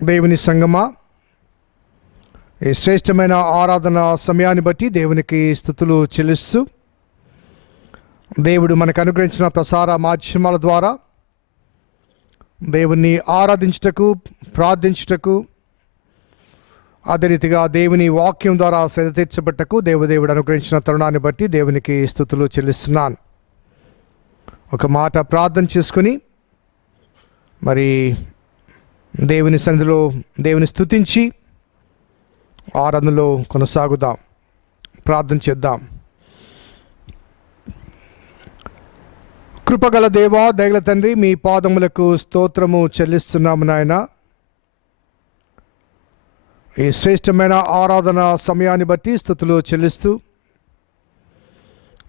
దేవుని సంగమా, ఈ శ్రేష్టమైన ఆరాధన సమయాన్ని బట్టి దేవునికి స్తుతులు చెల్లిస్తూ, దేవుడు మనకు అనుగ్రహించిన ప్రసార మాధ్యమాల ద్వారా దేవుని ఆరాధించుటకు, ప్రార్థించుటకు, అదే రీతిగా దేవుని వాక్యం ద్వారా సేద తీర్చబట్టకు దేవుడు అనుగ్రహించిన తరుణాన్ని బట్టి దేవునికి స్తుతులు చెల్లిస్తున్నాను. ఒక మాట ప్రార్థన చేసుకుని మరి దేవుని సన్నిధిలో దేవుని స్తుతించి ఆరాధనలో కొనసాగుదాం. ప్రార్థన చేద్దాం. కృపగల దేవా, దయగల తండ్రి, మీ పాదములకు స్తోత్రము చెల్లిస్తున్నాము నాయన. ఈ శ్రేష్టమైన ఆరాధన సమయాన్ని బట్టి స్తుతులు చెల్లిస్తూ,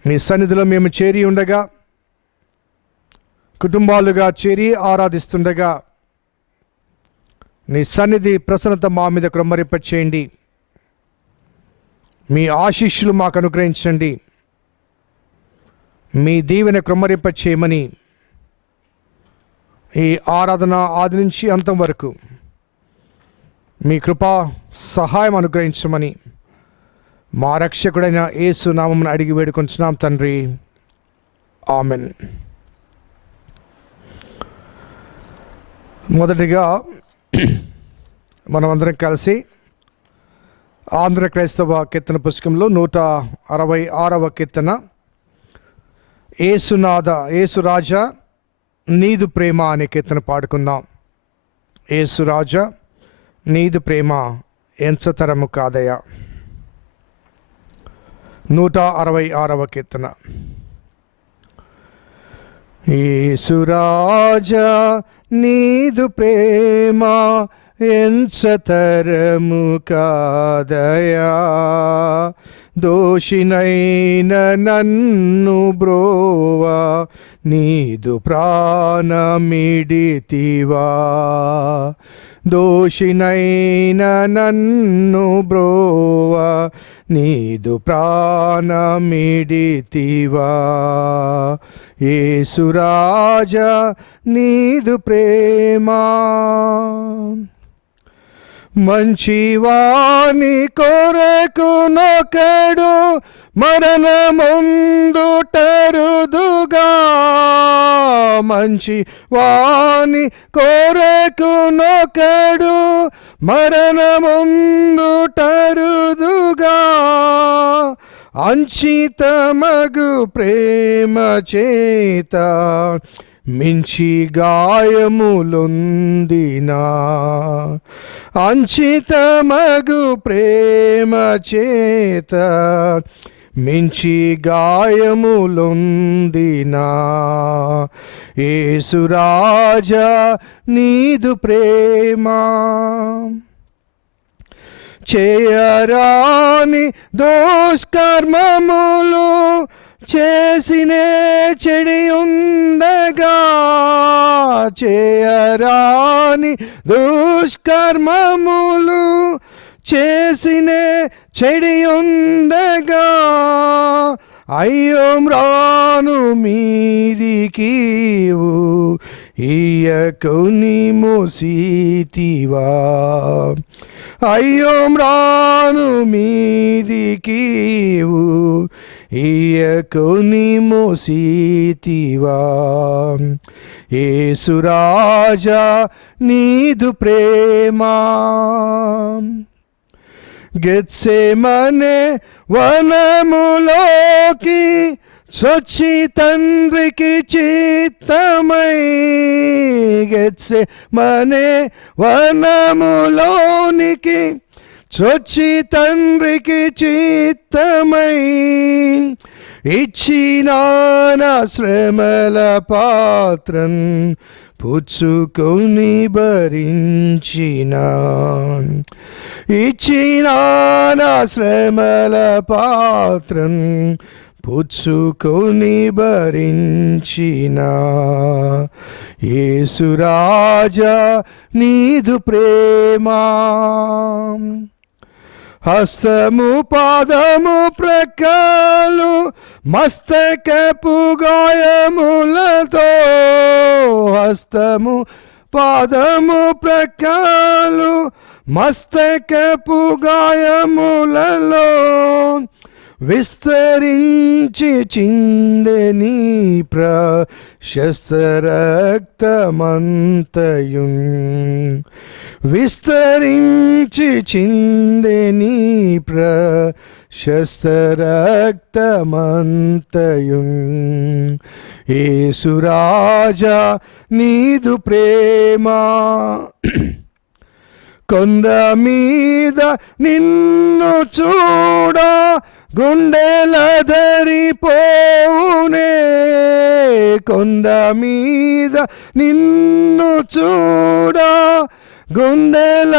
మీ సన్నిధిలో మేము చేరి ఉండగా, కుటుంబాలుగా చేరి ఆరాధిస్తుండగా, నీ సన్నిధి ప్రసన్నత మా మీద క్రమరింపచేయండి. మీ ఆశీస్సులు మాకు అనుగ్రహించండి. మీ దీవెన క్రమరింపచేయమని, ఈ ఆరాధన ఆది నుంచి అంతం వరకు మీ కృపా సహాయం అనుగ్రహించమని మా రక్షకుడైన యేసు నామమున అడిగి వేడుకొంచున్నాం తండ్రి. ఆమెన్. మొదటిగా మనమందరం కలిసి ఆంధ్ర క్రైస్తవ కీర్తన పుస్తకంలో 166వ కీర్తన, యేసునాథ యేసురాజా నీదు ప్రేమ అనే కీర్తన పాడుకుందాం. యేసురాజా నీదు ప్రేమ ఎంచతరము కాదయా. 166వ కీర్తన. యేసురాజా నీదు ప్రేమ ఎంచతరము కాదయా, దోషినైన నన్ను బ్రోవా నీదు ప్రాణమిడితివా, దోషినైన నన్ను బ్రోవా నీదు ప్రాణమిడితివా. యేసురాజా నీదు ప్రేమ మంచివాని కొరకు నొకడు మరణముందుటరుదుగా, మంచి వాని కొరకు నొకడు మరణముందుటరుదుగా, అంచితమగు ప్రేమ చేత మించి గాయములొందినా, అంచితమగు ప్రేమ చేత మించి గాయములొందినా. యేసురాజా నీదు ప్రేమ చేయరాని దుష్కర్మములు చేసినే చెడి ఉండగా, చేయరాని దుష్కర్మములు చేసినే చెడి ఉండగా, అయ్యో మ్రాను మీదికీవు ఇయ్యకుని మోసితివా, అయ్యో మ్రాను మీదికీవు ఇయ్యకుని మోసితివా. యేసురాజా నీదు ప్రేమ గెత్సేమనే వనములోకి చొచ్చి తండ్రికి చిత్తమై, గెత్సేమనే వనములోనికి చొచ్చి తండ్రికి చిత్తమై, ఇచ్చిన శ్రమల పాత్రన్ పుచ్చుకొని భరించిన, ఇచ్చిన శ్రమల పాత్రన్ పుచ్చుకొని భరించిన. యేసురాజా నీదు ప్రేమ హస్తము పాదము ప్రక్కలు మస్తకపు గాయములతో, హస్తము పాదము ప్రక్కలు మస్తకపు గాయములలో విస్తరించి చిందె నీ ప్రశస్త రక్తమంతయు విస్తరించి చిందె నీ ప్రశస్త రక్తమంతయు యేసురాజా నీదు ప్రేమ కొండ మీద నిన్ను చూడ గుండెలదరిపోవునే కొండ మీద నిన్ను చూడ గుండెలదరిపోవునే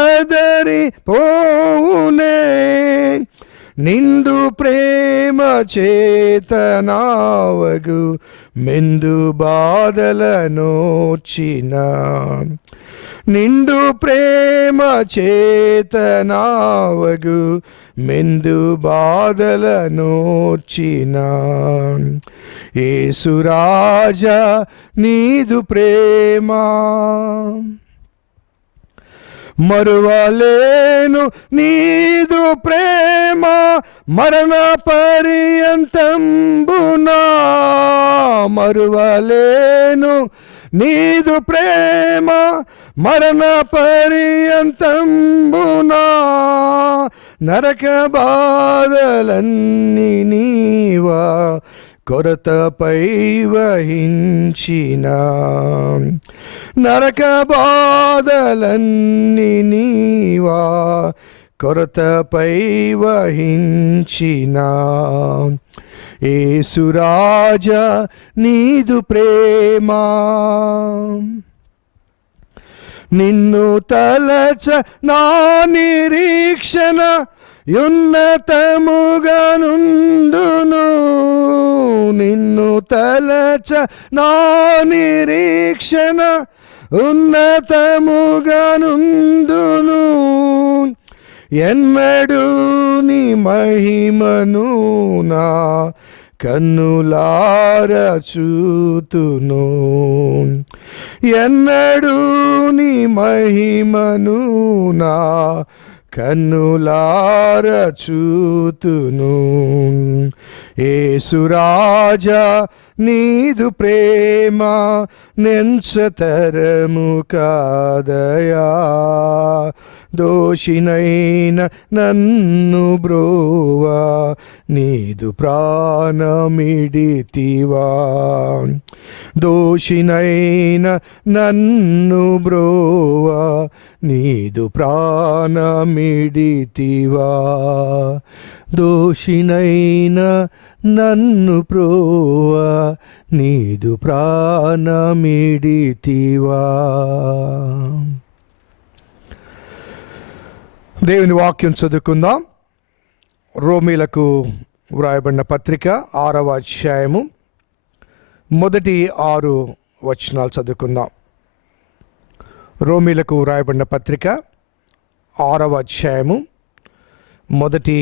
నిండు ప్రేమ చేతనావగు మెందు బాధలనోచిన నిండు ప్రేమ చేతనావగు మెందు బాధలనోచిన యేసురాజా నీదు ప్రేమ మరువలేను నీదు ప్రేమ మరణ పర్యంతంబునా మరువలేను నీదు ప్రేమ మరణ పర్యంతంబునా నరక బాధలన్నీ నీవా కొరతపై వహించిన నరక బాధలన్నీ నీవా కొరతపై వహించిన యేసురాజా నీదు ప్రేమ నిన్ను తలచ నా నిరీక్షణ ఉన్నతముగా నుండును నిన్ను తలచ నా నిరీక్షణ ఉన్నతముగా నుండును ఎన్నడూ నీ మహిమను నా కన్నులార చూతును ఎన్నడూ నీ మహిమను నా కన్నులార చూతును యేసురాజా నీదు ప్రేమ నెంచతరము కాదయా దోషినైన నన్ను బ్రోవా నీదు ప్రాణమిడితివా దోషినైన నన్ను బ్రోవా నీదు ప్రాణమిడితివా దోషినైన నన్ను ప్రోవా నీదు ప్రాణమిడితివా. దేవుని వాక్యం చదువుకుందాం. రోమీలకు వ్రాయబడిన పత్రిక 6వ అధ్యాయము మొదటి 6 వచనాలు చదువుకుందాం. రోమీలకు వ్రాయబడిన పత్రిక 6వ అధ్యాయము మొదటి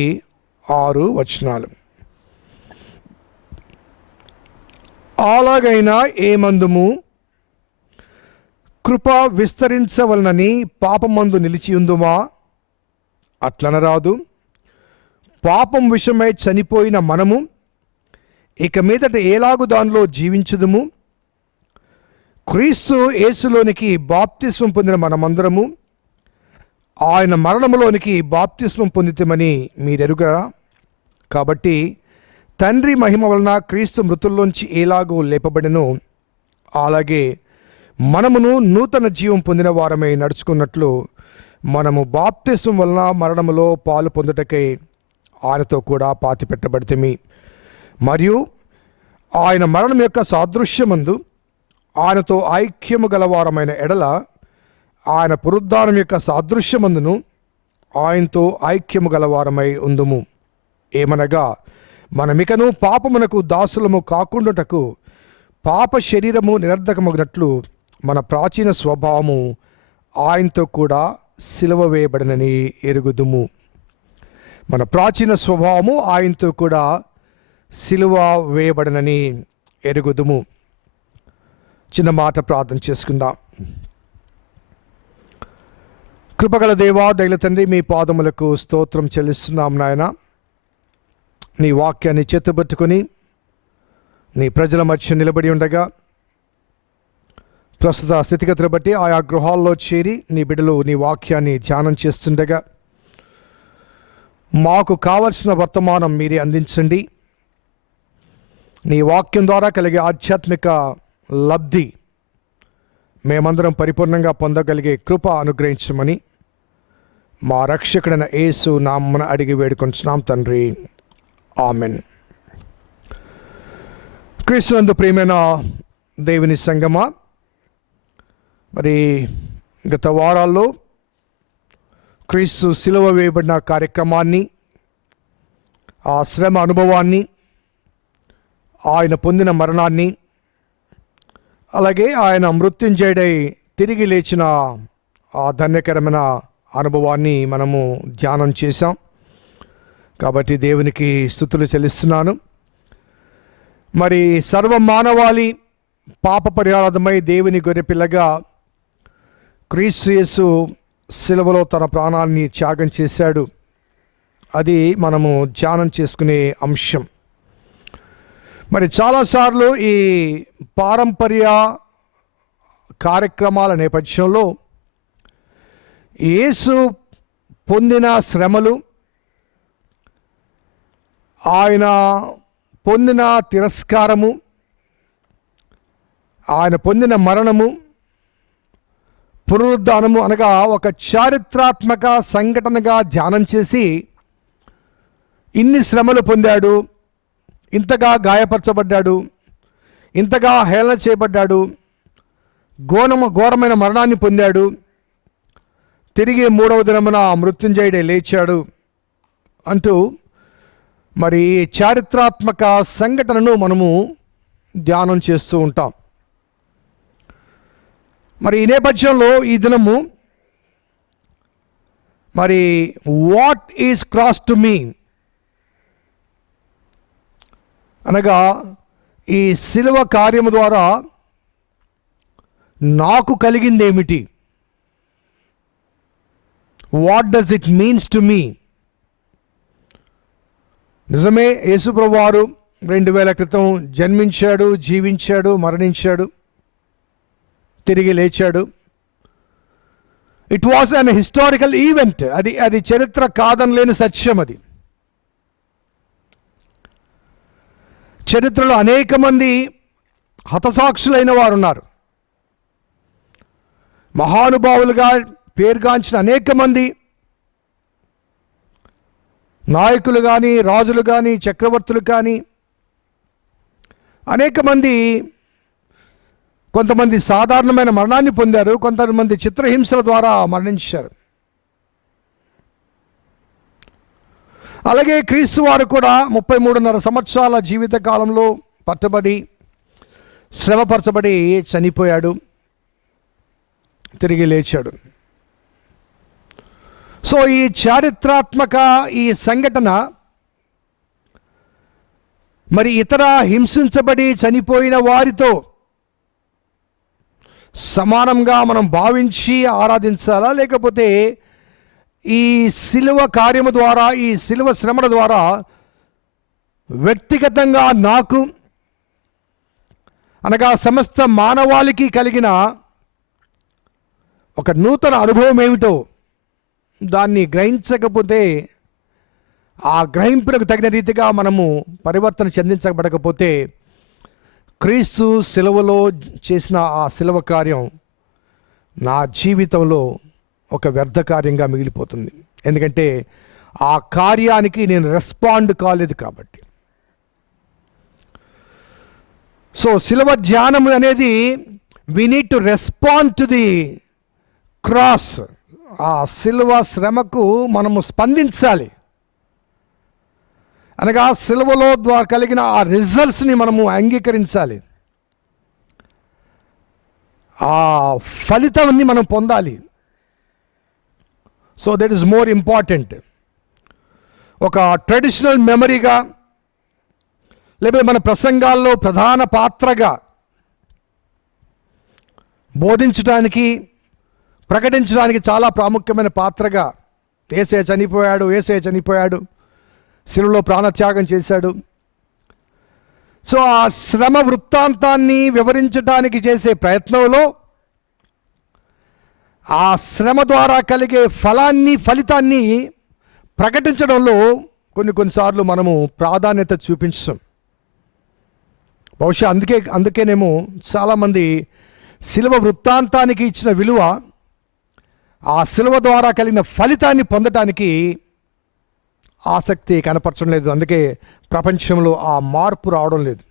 6 వచనాలు. అలాగైనా ఏమందుము కృప విస్తరించవలనని పాపమందు నిలిచి ఉందుమా? అట్లనరాదు. పాపం విషయమై చనిపోయిన మనము ఇక మీదట ఎలాగు దానిలో జీవించుదుము? క్రీస్తు యేసులోనికి బాప్తిస్మం పొందిన మనమందరము ఆయన మరణములోనికి బాప్తిస్మం పొందితమని మీరెరుగరా? కాబట్టి తండ్రి మహిమ వలన క్రీస్తు మృతుల్లోంచి ఎలాగూ లేపబడినో అలాగే మనమును నూతన జీవం పొందిన వారమై నడుచుకున్నట్లు మనము బాప్తిస్మం వలన మరణములో పాలు పొందుటకై ఆయనతో కూడా పాతిపెట్టబడితిమి. మరియు ఆయన మరణం యొక్క సాదృశ్యమందు ఆయనతో ఐక్యము గలవారమైన ఎడల ఆయన పునరుద్ధానం యొక్క సాదృశ్యమందును ఆయనతో ఐక్యము గలవారమై ఉందుము. ఏమనగా మనమికను పాపమునకు దాసులము కాకుండాటకు పాప శరీరము నిరర్ధకమగినట్లు మన ప్రాచీన స్వభావము ఆయనతో కూడా సిలువ వేయబడినని ఎరుగుదుము. మన ప్రాచీన స్వభావము ఆయనతో కూడా సిలువ వేయబడినని ఎరుగుదుము. చిన్న మాట ప్రార్థన చేసుకుందాం. కృపగల దేవా, దయల తండ్రి, మీ పాదములకు స్తోత్రం చెల్లిస్తున్నాం నాయన. నీ వాక్యాన్ని చేతబట్టుకొని నీ ప్రజల మధ్య నిలబడి ఉండగా, ప్రస్తుత స్థితిగతులు బట్టి ఆయా గృహాల్లో చేరి నీ బిడ్డలు నీ వాక్యాన్ని ధ్యానం చేస్తుండగా మాకు కావలసిన వర్తమానం మీరే అందించండి. నీ వాక్యం ద్వారా కలిగే ఆధ్యాత్మిక లబ్ధి మేమందరం పరిపూర్ణంగా పొందగలిగే కృప అనుగ్రహించమని మా రక్షకుడైన యేసు నామమున అడిగి వేడుకొంచున్నాం తండ్రి, ఆమెన్. క్రీస్తునందు ప్రియమైన దేవుని సంగమా, మరి గత వారాల్లో క్రీస్తు సిలువ వేయబడిన కార్యక్రమాన్ని, ఆ శ్రమ అనుభవాన్ని, ఆయన పొందిన మరణాన్ని, అలాగే ఆయన మృత్యుంజయుడై తిరిగి లేచిన ఆ ధన్యకరమైన అనుభవాన్ని మనము ధ్యానం చేశాం. కాబట్టి దేవునికి స్తుతులు చెల్లిస్తున్నాను. మరి సర్వ మానవాళి పాప పరిహారార్థమై దేవుని గొర్రెపిల్లగా క్రీస్తు యేసు సిలువలో తన ప్రాణాన్ని త్యాగం చేశాడు. అది మనము ధ్యానం చేసుకునే అంశం. మరి చాలాసార్లు ఈ పారంపర్య కార్యక్రమాల నేపథ్యంలో యేసు పొందిన శ్రమలు, ఆయన పొందిన తిరస్కారము, ఆయన పొందిన మరణము, పునరుద్ధానము అనగా ఒక చారిత్రాత్మక సంఘటనగా ధ్యానం చేసి ఇన్ని శ్రమలు పొందాడు, ఇంతగా గాయపరచబడ్డాడు, ఇంతగా హేళన చేయబడ్డాడు, ఘోరమైన మరణాన్ని పొందాడు, తిరిగి మూడవ దినమున మృత్యుంజయుడే లేచాడు అంటూ మరి చారిత్రాత్మక సంఘటనను మనము ధ్యానం చేస్తూ ఉంటాం. మరి ఈ నేపథ్యంలో ఈ దినము మరి what is cross to me అనగా, ఈ సిలువ కార్యము ద్వారా నాకు కలిగిందేమిటి? What does it means to me? నిజమే, యేసుప్రభువు వారు 2000 క్రితం జన్మించాడు, జీవించాడు, మరణించాడు, తిరిగి లేచాడు. It was an historical event. అది చరిత్ర కాదనలేని సత్యం. అది చరిత్రలో అనేక మంది హతసాక్షులైన వారు ఉన్నారు. మహానుభావులుగా పేరుగాంచిన అనేక మంది నాయకులు కానీ, రాజులు కానీ, చక్రవర్తులు కానీ, అనేక మంది కొంతమంది సాధారణమైన మరణాన్ని పొందారు, కొంతమంది చిత్రహింసల ద్వారా మరణించారు. అలాగే క్రీస్తు వారు కూడా 33.5 సంవత్సరాల జీవిత కాలంలో పట్టబడి శ్రమపరచబడి చనిపోయాడు, తిరిగి లేచాడు. సో ఈ చారిత్రాత్మక ఈ సంఘటన మరి ఇతర హింసించబడి చనిపోయిన వారితో సమానంగా మనం భావించి ఆరాధించాలా, లేకపోతే ఈ సిలువ కార్యము ద్వారా, ఈ సిలువ శ్రమల ద్వారా వ్యక్తిగతంగా నాకు అనగా సమస్త మానవాళికి కలిగిన ఒక నూతన అనుభవం ఏమిటో దాన్ని గ్రహించకపోతే, ఆ గ్రహింపులకు తగిన రీతిగా మనము పరివర్తన చెందించబడకపోతే, క్రీస్తు సిలువలో చేసిన ఆ సిలువ కార్యం నా జీవితంలో ఒక వ్యర్థ కార్యంగా మిగిలిపోతుంది. ఎందుకంటే ఆ కార్యానికి నేను రెస్పాండ్ కాలేదు కాబట్టి. సో సిలువ ధ్యానం అనేది we need to respond to the cross. ఆ సిలువ శ్రమకు మనము స్పందించాలి. అనగా సిలువలో ద్వారా కలిగిన ఆ రిజల్ట్స్ని మనము అంగీకరించాలి. ఆ ఫలితాన్ని మనం పొందాలి. So that is more important. ఒక ట్రెడిషనల్ మెమరీగా, లేకపోతే మన ప్రసంగాల్లో ప్రధాన పాత్రగా బోధించడానికి ప్రకటించడానికి చాలా ప్రాముఖ్యమైన పాత్రగా యేసయ్య చనిపోయాడు, శిలువలో ప్రాణత్యాగం చేశాడు. సో ఆ శ్రమ వృత్తాంతాన్ని వివరించడానికి చేసే ప్రయత్నంలో ఆ శ్రమ ద్వారా కలిగే ఫలితాన్ని ప్రకటించడంలో కొన్నిసార్లు మనము ప్రాధాన్యత చూపించాం. బహుశా అందుకేనేమో చాలామంది శిలువ వృత్తాంతానికి ఇచ్చిన విలువ ఆ శిలువ ద్వారా కలిగిన ఫలితాన్ని పొందటానికి ఆసక్తి కనపరచడం లేదు. అందుకే ప్రపంచంలో ఆ మార్పు రావడం లేదు.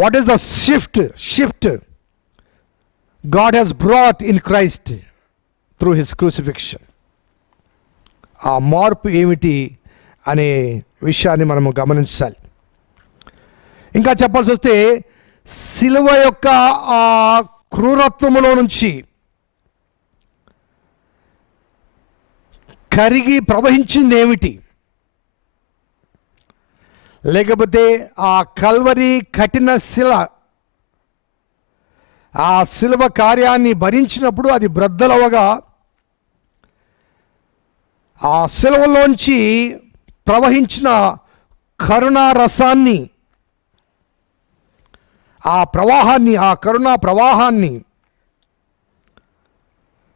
What is the shift God has brought in Christ through his crucifixion? ఆ మార్పు ఏమిటి అనే విషయాన్ని మనము గమనించాలి. ఇంకా చెప్పాల్సి వస్తే శిలువ యొక్క ఆ క్రూరత్వములో నుంచి కరిగి ప్రవహించింది ఏమిటి? లేకపోతే ఆ కల్వరి కఠిన శిల ఆ శిలువ కార్యాన్ని భరించినప్పుడు అది బ్రద్దలవగా ఆ శిలువలోంచి ప్రవహించిన కరుణా రసాన్ని, ఆ కరుణా ప్రవాహాన్ని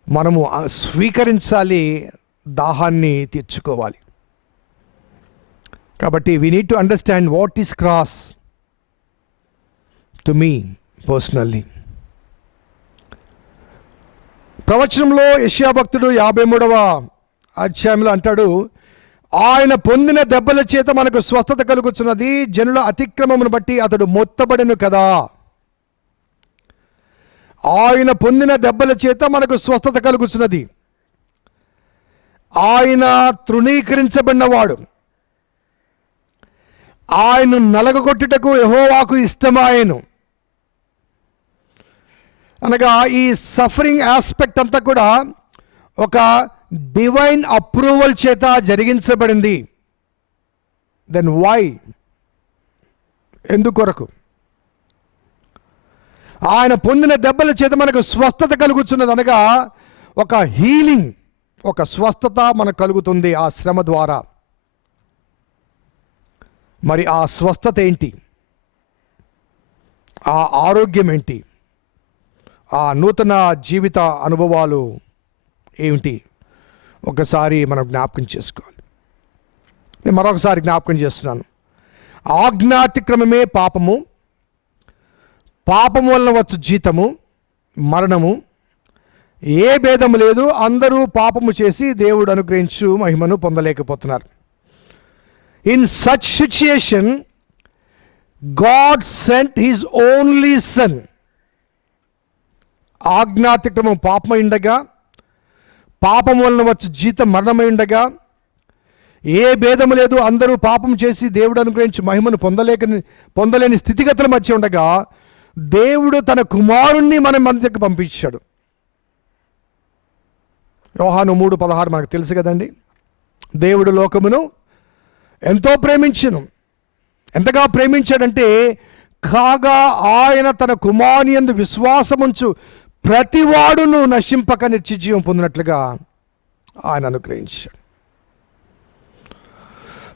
మనము స్వీకరించాలి, దాహాన్ని తీర్చుకోవాలి. కాబట్టి we need to understand what is cross to me personally. ప్రవచనంలో యెషయా భక్తుడు 53వ అధ్యాయంలో అంటాడు, ఆయన పొందిన దెబ్బల చేత మనకు స్వస్థత కలుగుతున్నది, జనుల అతిక్రమమును బట్టి అతడు మొత్తబడెను కదా. ఆయన పొందిన దెబ్బల చేత మనకు స్వస్థత కలుగుతున్నది. ఆయన తృణీకరించబడినవాడు, ఆయన నలగగొట్టుటకు యెహోవాకు ఇష్టమాయెను. అనగా ఈ సఫరింగ్ ఆస్పెక్ట్ అంతా కూడా ఒక డివైన్ అప్రూవల్ చేత జరిగించబడింది. Then why? ఎందుకొరకు? ఆయన పొందిన దెబ్బల చేత మనకు స్వస్థత కలుగుతున్నది, అనగా ఒక హీలింగ్, ఒక స్వస్థత మనకు కలుగుతుంది ఆ శ్రమ ద్వారా. మరి ఆ స్వస్థత ఏంటి? ఆ ఆరోగ్యం ఏంటి? ఆ నూతన జీవిత అనుభవాలు ఏమిటి? ఒకసారి మనం జ్ఞాపకం చేసుకోవాలి. నేను మరొకసారి జ్ఞాపకం చేస్తున్నాను. ఆజ్ఞాతిక్రమమే పాపము, పాపము వలన వచ్చు జీతము మరణము, ఏ భేదము లేదు, అందరూ పాపము చేసి దేవుడు అనుగ్రహించు మహిమను పొందలేకపోతున్నారు. In such situation God sent his only son. ఆజ్ఞాతిక్రమం పాపమై ఉండగా, పాపం వలన వచ్చు జీతం మరణమై ఉండగా, ఏ భేదము లేదు, అందరూ పాపం చేసి దేవుడు అనుగ్రహించి మహిమను పొందలేని స్థితిగతుల మధ్య ఉండగా దేవుడు తన కుమారుణ్ణి మన మధ్యకు పంపించాడు. యోహాను 3:16 మనకు తెలుసు కదండి. దేవుడు లోకమును ఎంతో ప్రేమించెను. ఎంతగా ప్రేమించాడంటే, కాగా ఆయన తన కుమారుని యందు విశ్వాసముంచు ప్రతివాడును నశింపక నిత్యజీవం పొందినట్లుగా ఆయన అనుగ్రహించాడు.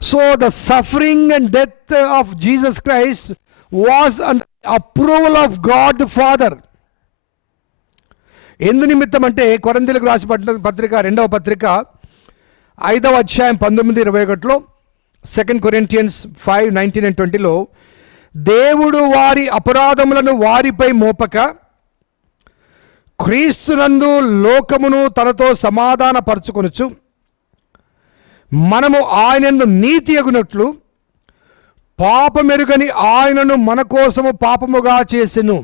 So the suffering and death of Jesus Christ was an approval of God the father. ఎందు నిమిత్తం అంటే కొరింథీయులకు రాసిన పత్రిక 2వ పత్రిక 5వ అధ్యాయం 19-21లో, 2 Corinthians 5:19 and 20లో, దేవుడు వారి అపరాధములను వారిపై మోపక క్రీస్తునందు లోకమును తనతో సమాధాన పరచుకొనుచు మనము ఆయనందు నీతి అగునట్లు పాపమెరుగని ఆయనను మన కోసము పాపముగా చేసెను.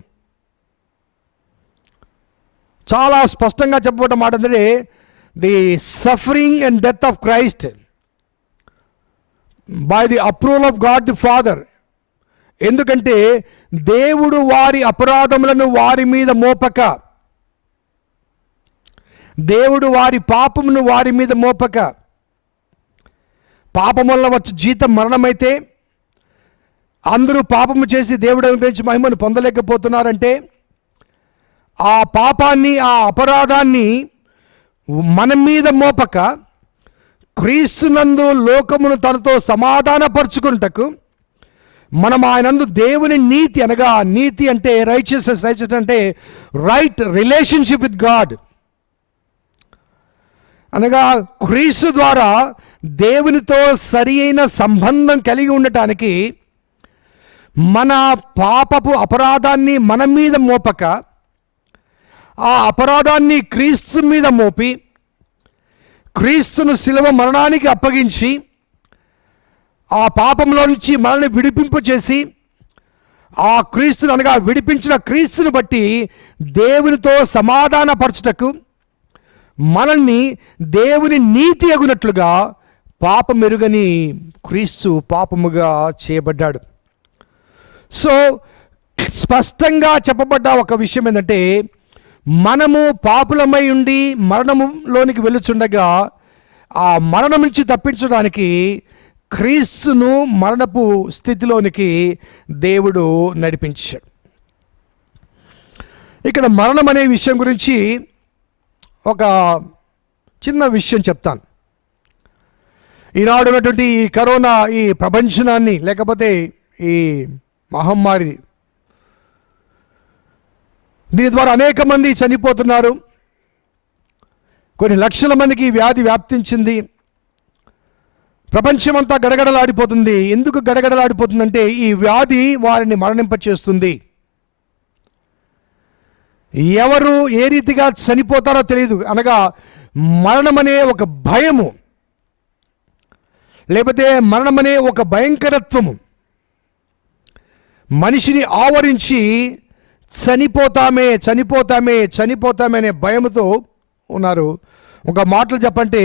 చాలా స్పష్టంగా చెప్పబడ్డ మాట అంటే, the suffering and death of Christ by the approval of God the father. ఎందుకంటే దేవుడు వారి అపరాధములను వారి మీద మోపక, దేవుడు వారి పాపమును వారి మీద మోపక, పాపం వల్ల వచ్చి జీతం మరణమైతే అందరూ పాపము చేసి దేవుడు అనుగ్రహించి మహిమను పొందలేకపోతున్నారంటే, ఆ పాపాన్ని, ఆ అపరాధాన్ని మన మీద మోపక క్రీస్తునందు లోకమును తనతో సమాధానపరుచుకున్నటకు మనం ఆయనందు దేవుని నీతి, అనగా నీతి అంటే రైచియస్నెస్ అంటే రైట్ రిలేషన్షిప్ విత్ గాడ్, అనగా క్రీస్తు ద్వారా దేవునితో సరి అయిన సంబంధం కలిగి ఉండటానికి మన పాపపు అపరాధాన్ని మన మీద మోపక ఆ అపరాధాన్ని క్రీస్తు మీద మోపి క్రీస్తును శిలువ మరణానికి అప్పగించి ఆ పాపంలో నుంచి మనల్ని విడిపింపు చేసి ఆ క్రీస్తును, అనగా విడిపించిన క్రీస్తుని బట్టి దేవునితో సమాధానపరచుటకు మనల్ని దేవుని నీతి అగునట్లుగా పాపమెరుగని క్రీస్తు పాపముగా చేయబడ్డాడు. సో స్పష్టంగా చెప్పబడ్డ ఒక విషయం ఏంటంటే, మనము పాపులమై ఉండి మరణములోనికి వెళ్ళుచుండగా ఆ మరణం నుంచి తప్పించడానికి క్రీస్తును మరణపు స్థితిలోనికి దేవుడు నడిపించాడు. ఇక్కడ మరణం అనే విషయం గురించి ఒక చిన్న విషయం చెప్తాను. ఈనాడు ఉన్నటువంటి ఈ కరోనా, ఈ ప్రపంచాన్ని, లేకపోతే ఈ మహమ్మారి, దీని ద్వారా అనేక మంది చనిపోతున్నారు. కొన్ని లక్షల మందికి ఈ వ్యాధి వ్యాప్తించింది. ప్రపంచమంతా గడగడలాడిపోతుంది. ఎందుకు గడగడలాడిపోతుందంటే ఈ వ్యాధి వారిని మరణింపచేస్తుంది. ఎవరు ఏ రీతిగా చనిపోతారో తెలియదు, అనగా మరణమనే ఒక భయము, లేకపోతే మరణమనే ఒక భయంకరత్వము మనిషిని ఆవరించి చనిపోతామే చనిపోతామే చనిపోతామే అనే భయముతో ఉన్నారు. ఒక మాటలు చెప్పంటే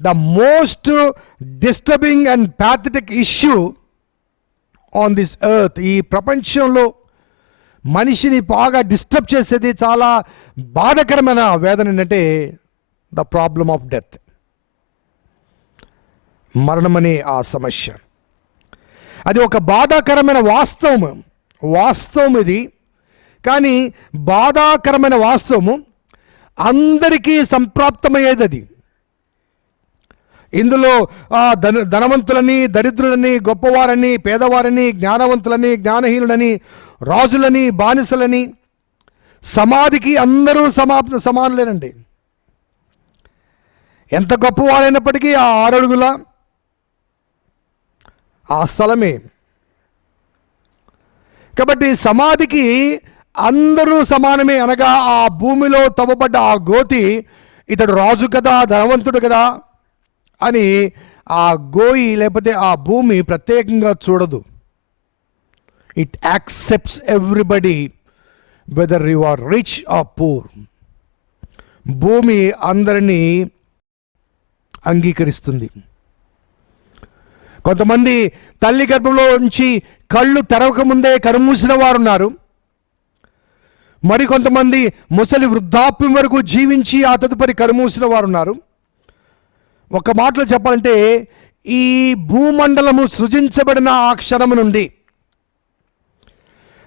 the most disturbing and pathetic issue on this earth, ఈ ప్రపంచంలో మనిషిని బాగా డిస్టర్బ్ చేసేది, చాలా బాధకరమైన వేదన ఏంటంటే ద ప్రాబ్లమ్ ఆఫ్ డెత్, మరణమనే ఆ సమస్య. అది ఒక బాధాకరమైన వాస్తవం ఇది. కానీ బాధాకరమైన వాస్తవము అందరికీ సంప్రాప్తమయ్యేది అది. ఇందులో ధనవంతులని, దరిద్రులని, గొప్పవారని, పేదవారని, జ్ఞానవంతులని, జ్ఞానహీనులని, రాజులని, బానిసలని, సమాధికి అందరూ సమానులేనండి. ఎంత గొప్పవారైనప్పటికీ ఆ 6 అడుగుల ఆ స్థలమే. కాబట్టి సమాధికి అందరూ సమానమే, అనగా ఆ భూమిలో తవ్వబడ్డ ఆ గోతి, ఇతడు రాజు కదా, ధనవంతుడు కదా అని ఆ గోయి లేకపోతే ఆ భూమి ప్రత్యేకంగా చూడదు. It accepts everybody whether you are rich or poor. భూమి అందరినీ అంగీకరిస్తుంది. కొంతమంది తల్లి గర్భంలో నుంచి కళ్ళు తెరవకముందే కరుమూసిన వారు ఉన్నారు. మరికొంతమంది ముసలి వృద్ధాప్యం వరకు జీవించి ఆ తదుపరి కరుమూసిన వారు ఉన్నారు. ఒక మాటలో చెప్పాలంటే ఈ భూమండలము సృజించబడిన ఆ క్షణము నుండి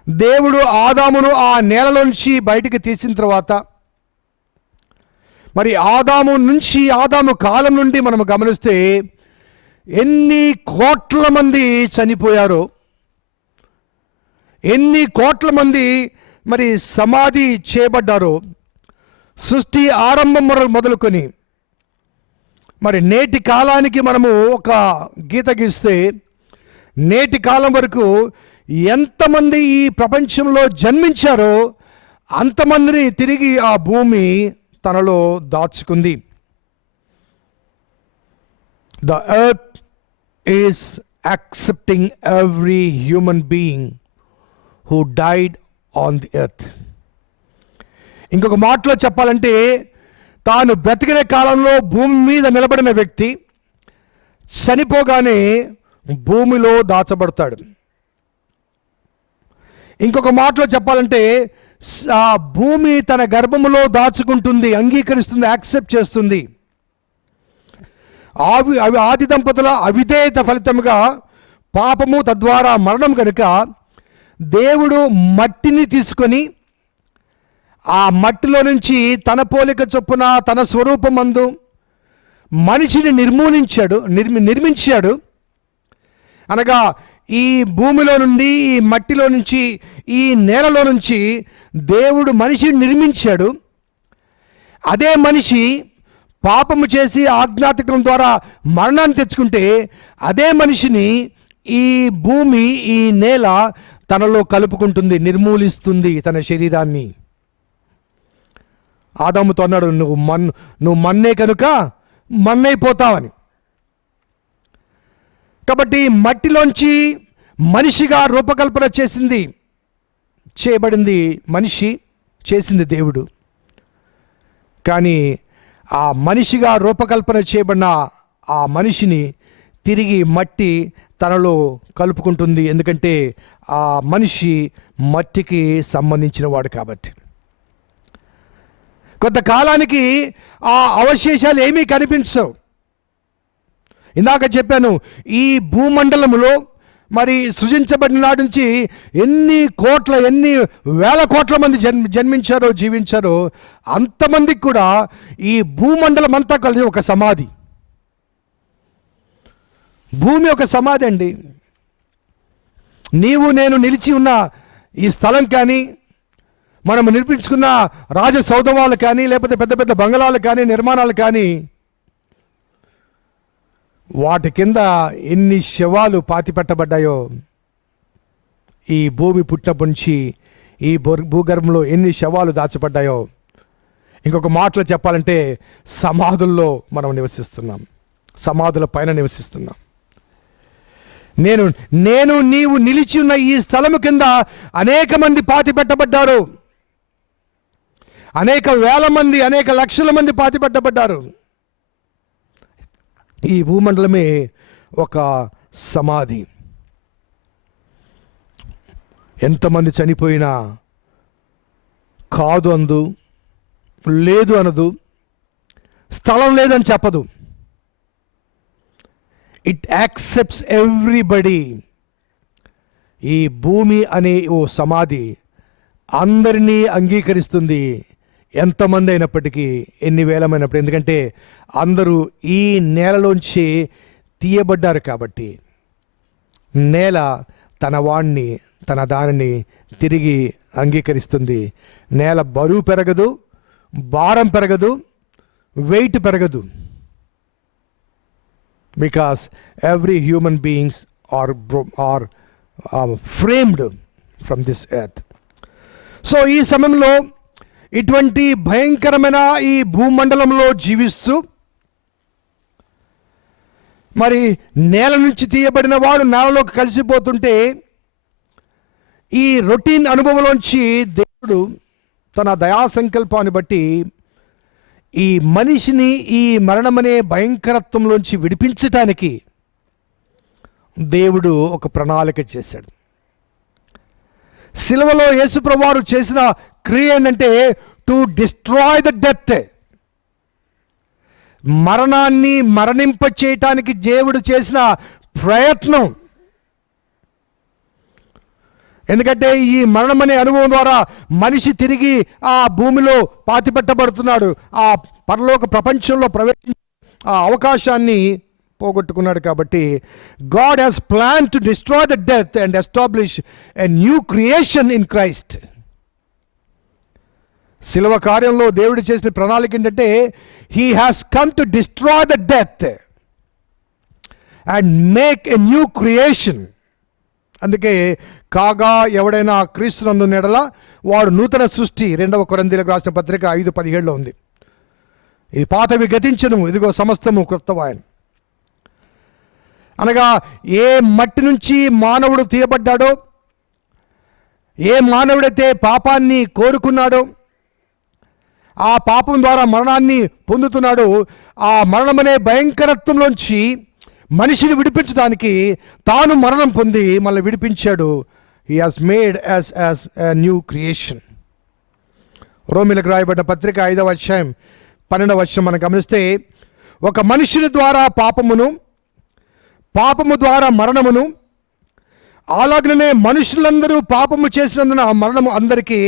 దేవుడు ఆదామును ఆ నేలలోంచి బయటికి తీసిన తర్వాత, మరి ఆదాము కాలం నుండి మనం గమనిస్తే ఎన్ని కోట్ల మంది చనిపోయారో, ఎన్ని కోట్ల మంది మరి సమాధి చేయబడ్డారో, సృష్టి ఆరంభం మొదలుకొని మరి నేటి కాలానికి మనము ఒక గీత గీస్తే నేటి కాలం వరకు ఎంతమంది ఈ ప్రపంచంలో జన్మించారో అంతమందిని తిరిగి ఆ భూమి తనలో దాచుకుంది. The earth is accepting every human being who died on the earth. ఇంకొక మాటలో చెప్పాలంటే తాను బ్రతికిన కాలంలో భూమి మీద నిలబడిన వ్యక్తి చనిపోగానే భూమిలో దాచబడతాడు. ఇంకొక మాటలో చెప్పాలంటే ఆ భూమి తన గర్భములో దాచుకుంటుంది, అంగీకరిస్తుంది, యాక్సెప్ట్ చేస్తుంది. అవి ఆది దంపతుల అవిధేయత ఫలితముగా పాపము, తద్వారా మరణం కనుక దేవుడు మట్టిని తీసుకొని ఆ మట్టిలో నుంచి తన పోలిక చొప్పున తన స్వరూపమందు మనిషిని నిర్మించాడు. అనగా ఈ భూమిలో నుండి, ఈ మట్టిలో నుంచి, ఈ నేలలో నుంచి దేవుడు మనిషిని నిర్మించాడు. అదే మనిషి పాపము చేసి ఆజ్ఞాతిక్రమం ద్వారా మరణాన్ని తెచ్చుకుంటే అదే మనిషిని ఈ భూమి, ఈ నేల తనలో కలుపుకుంటుంది, నిర్మూలిస్తుంది తన శరీరాన్ని. ఆదాముతో అన్నాడు, నువ్వు మన్నే కనుక మన్నైపోతావని. కాబట్టి మట్టిలోంచి మనిషిగా రూపకల్పన చేయబడింది మనిషి, చేసింది దేవుడు. కానీ ఆ మనిషిగా రూపకల్పన చేయబడిన ఆ మనిషిని తిరిగి మట్టి తనలో కలుపుకుంటుంది. ఎందుకంటే ఆ మనిషి మట్టికి సంబంధించిన వాడు కాబట్టి. కొంతకాలానికి ఆ అవశేషాలు ఏమీ కనిపించవు. ఇందాక చెప్పాను, ఈ భూమండలములో మరి సృజించబడిన నాటి నుంచి ఎన్ని వేల కోట్ల మంది జన్మించారో, జీవించారో, అంతమందికి కూడా ఈ భూమండలం అంతా కలిసి ఒక సమాధి. భూమి ఒక సమాధి అండి. నీవు నేను నిలిచి ఉన్న ఈ స్థలం కానీ, మనము నిర్మించుకున్న రాజ సౌధవాలు కానీ, లేకపోతే పెద్ద పెద్ద బంగళాలు కానీ, నిర్మాణాలు కానీ, వాటి కింద ఎన్ని శవాలు పాతిపెట్టబడ్డాయో, ఈ భూమి పుట్టినప్పటి నుంచి ఈ భూగర్భంలో ఎన్ని శవాలు దాచబడ్డాయో, ఇంకొక మాటలో చెప్పాలంటే సమాధుల్లో మనం నివసిస్తున్నాం, సమాధుల పైన నివసిస్తున్నాం. నీవు నిలిచి ఉన్న ఈ స్థలము కింద అనేక మంది పాతిపెట్టబడ్డారు. అనేక వేల మంది, అనేక లక్షల మంది పాతిపెట్టబడ్డారు. ఈ భూమండలమే ఒక సమాధి. ఎంతమంది చనిపోయినా కాదు అందు, లేదు అనదు, స్థలం లేదని చెప్పదు. It accepts everybody. ఈ భూమి అనే ఓ సమాధి అందరినీ అంగీకరిస్తుంది, ఎంతమంది అయినప్పటికీ, ఎన్ని వేలమైనప్పుడు. ఎందుకంటే అందరూ ఈ నేలలోంచి తీయబడ్డారు కాబట్టి నేల తన వాణ్ణి, తన దానిని తిరిగి అంగీకరిస్తుంది. నేల బరువు పెరగదు, భారం పెరగదు, వెయిట్ పెరగదు. Because every human beings are framed from this earth. So ఈ సమయంలో ఇటువంటి భయంకరమైన ఈ భూమండలంలో జీవిస్తూ మరి నేల నుంచి తీయబడిన వాడు నేలలోకి కలిసిపోతుంటే, ఈ రొటీన్ అనుభవంలోంచి దేవుడు తన దయా సంకల్పాన్ని బట్టి ఈ మనిషిని ఈ మరణమనే భయంకరత్వంలోంచి విడిపించటానికి దేవుడు ఒక ప్రణాళిక చేశాడు. సిలువలో యేసుప్రభువారు చేసిన క్రియ ఏంటంటే టు డిస్ట్రాయ్ ద డెత్. మరణాన్ని మరణింప చేయటానికి దేవుడు చేసిన ప్రయత్నం. ఎందుకంటే ఈ మరణం అనే అనుభవం ద్వారా మనిషి తిరిగి ఆ భూమిలో పాతిపెట్టబడుతున్నాడు. ఆ పరలోక ప్రపంచంలో ప్రవేశించే ఆ అవకాశాన్ని పోగొట్టుకున్నాడు. కాబట్టి God has plan to destroy the death and establish a new creation in Christ. శిలువ కార్యంలో దేవుడు చేసిన ప్రణాళిక ఏంటంటే he has come to destroy the death and make a new creation. అందుకే కాగా ఎవడైనా క్రీస్తునందు నెడల వాడు నూతన సృష్టి. 2 కొరింథీయులకు రాసిన పత్రిక 5:17 ఉంది. ఈ పాతవి గతించను, ఇదిగో సమస్తము క్రొత్తవాయను. అనగా ఏ మట్టి నుంచి మానవుడు తీయబడ్డాడో, ఏ మానవుడైతే పాపాన్ని కోరుకున్నాడో, ఆ పాపం ద్వారా మరణాన్ని పొందుతున్నాడు, ఆ మరణమనే భయంకరత్వంలోంచి మనిషిని విడిపించడానికి తాను మరణం పొంది మళ్ళీ విడిపించాడు. He has made as a new creation. రోమిలకు రాయబడిన పత్రిక 5వ అధ్యాయం 12వ వచనం మనం గమనిస్తే, ఒక మనుషుని ద్వారా పాపము ద్వారా మరణమును, అలాగనే మనుషులందరూ పాపము చేసినందున మరణము అందరికీ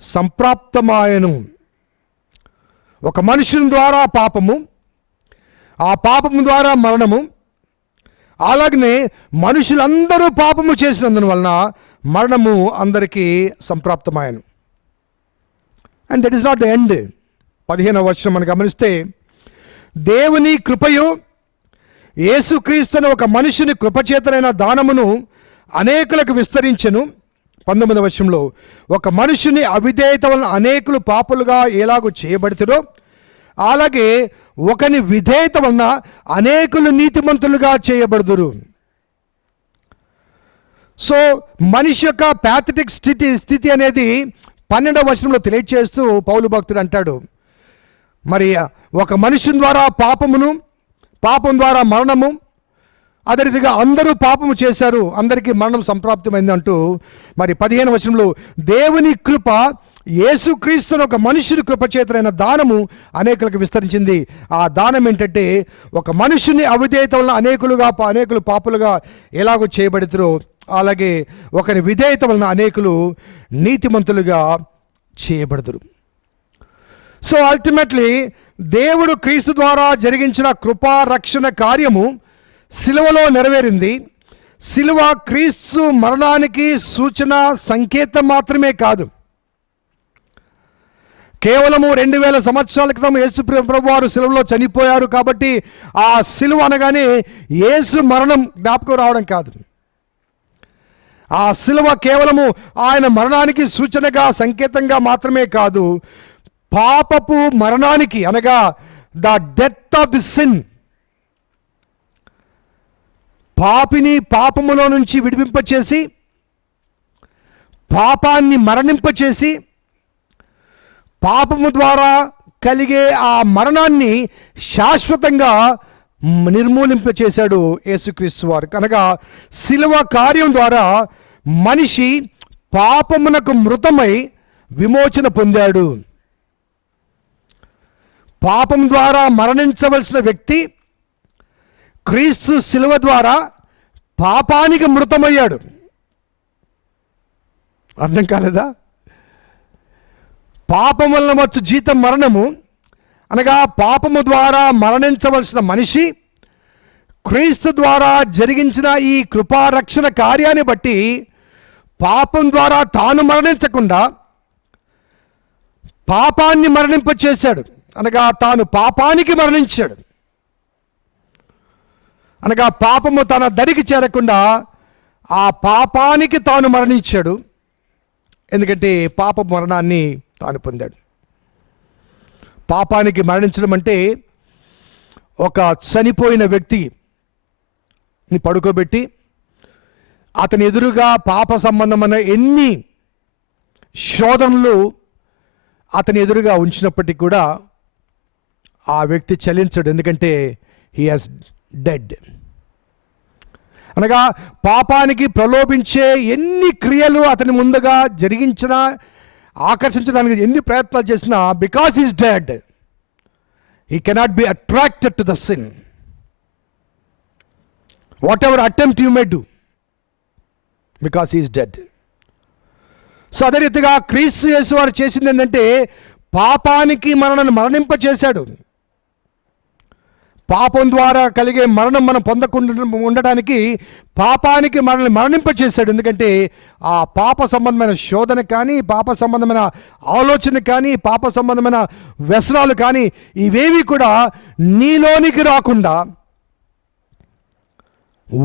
సంప్రాప్తమాయను. ఒక మనుషుని ద్వారా పాపము, ఆ పాపము ద్వారా మరణము, అలాగనే మనుషులందరూ పాపము చేసినందువలన మరణము అందరికీ సంప్రాప్తమాయను. And that is not the end. 15వ వచనం మనం గమనిస్తే, దేవుని కృపయు యేసుక్రీస్తును ఒక మనుషుని కృపచేతనైన దానమును అనేకులకు విస్తరించెను. 19వ వచనంలో, ఒక మనుషుని అవిధేయత వలన అనేకులు పాపులుగా ఎలాగూ చేయబడుతురో అలాగే ఒకని విధేయత వలన అనేకులు నీతిమంతులుగా చేయబడుదురు. సో మనిషి యొక్క ప్యాథటిక్ స్థితి అనేది 12వ వచనంలో తెలియజేస్తూ పౌలు భక్తుడు అంటాడు, మరి ఒక మనుషుని ద్వారా పాపం ద్వారా మరణము, అదే రీతిగా అందరూ పాపము చేశారు, అందరికీ మరణం సంప్రాప్తమైంది అంటూ, మరి 15వ వచనంలో దేవుని కృప యేసుక్రీస్తును ఒక మనుషుని కృపచేతనైన దానము అనేకులకు విస్తరించింది. ఆ దానం ఏంటంటే, ఒక మనుషుని అవిధేయత వలన అనేకులు పాపులుగా ఎలాగో చేయబడుతురో అలాగే ఒకరి విధేయత వలన అనేకులు నీతిమంతులుగా చేయబడుదురు. సో అల్టిమేట్లీ దేవుడు క్రీస్తు ద్వారా జరిగించిన కృపా రక్షణ కార్యము సిలువలో నెరవేరింది. సిలువ క్రీస్తు మరణానికి సూచన, సంకేతం మాత్రమే కాదు. కేవలము 2000 సంవత్సరాల క్రితం యేసు ప్రభు వారు సిలువలో చనిపోయారు కాబట్టి ఆ సిలువ అనగానే యేసు మరణం జ్ఞాపకం రావడం కాదు. ఆ సిలువ కేవలము ఆయన మరణానికి సూచనగా, సంకేతంగా మాత్రమే కాదు, పాపపు మరణానికి, అనగా the death of the sin, పాపిని పాపములో నుంచి విడిపింపచేసి పాపాన్ని మరణింపచేసి పాపము ద్వారా కలిగే ఆ మరణాన్ని శాశ్వతంగా నిర్మూలింపచేశాడు యేసుక్రీస్తు వారు. కనుక సిలువ కార్యం ద్వారా మనిషి పాపమునకు మృతమై విమోచన పొందాడు. పాపం ద్వారా మరణించవలసిన వ్యక్తి క్రీస్తు సిలువ ద్వారా పాపానికి మృతమయ్యాడు. అర్థం కాలేదా? పాపం వలన వచ్చు జీతం మరణము, అనగా పాపము ద్వారా మరణించవలసిన మనిషి క్రీస్తు ద్వారా జరిగించిన ఈ కృపారక్షణ కార్యాన్ని బట్టి పాపం ద్వారా తాను మరణించకుండా పాపాన్ని మరణింపచేశాడు. అనగా తాను పాపానికి మరణించాడు. అనగా పాపము తన దరికి చేరకుండా ఆ పాపానికి తాను మరణించాడు. ఎందుకంటే పాప మరణాన్ని తాను పొందాడు. పాపానికి మరణించడం అంటే ఒక చనిపోయిన వ్యక్తిని పడుకోబెట్టి అతని ఎదురుగా పాప సంబంధమైన ఎన్ని శోధనలు అతని ఎదురుగా ఉంచినప్పటికీ కూడా ఆ వ్యక్తి చలించడు. ఎందుకంటే హీ హాస్ డెడ్. అనగా పాపానికి ప్రలోభించే ఎన్ని క్రియలు అతని ముందుగా జరిగించినా, ఆకర్షించడానికి ఎన్ని ప్రయత్నాలు చేసినా, because is dead he cannot be attracted to the sin. Whatever attempt you may do, because he is dead. So అదే రీతిగా క్రీస్తు యేసు వారు చేసింది ఏంటంటే పాపానికి మరణింప చేశాడు. పాపం ద్వారా కలిగే మరణం మనం పొందకుండా ఉండడానికి పాపానికి మనల్ని మరణింప చేశాడు. ఎందుకంటే ఆ పాప సంబంధమైన శోధన కానీ, పాప సంబంధమైన ఆలోచన కానీ, పాప సంబంధమైన వ్యసనాలు కానీ ఇవేవి కూడా నీలోనికి రాకుండా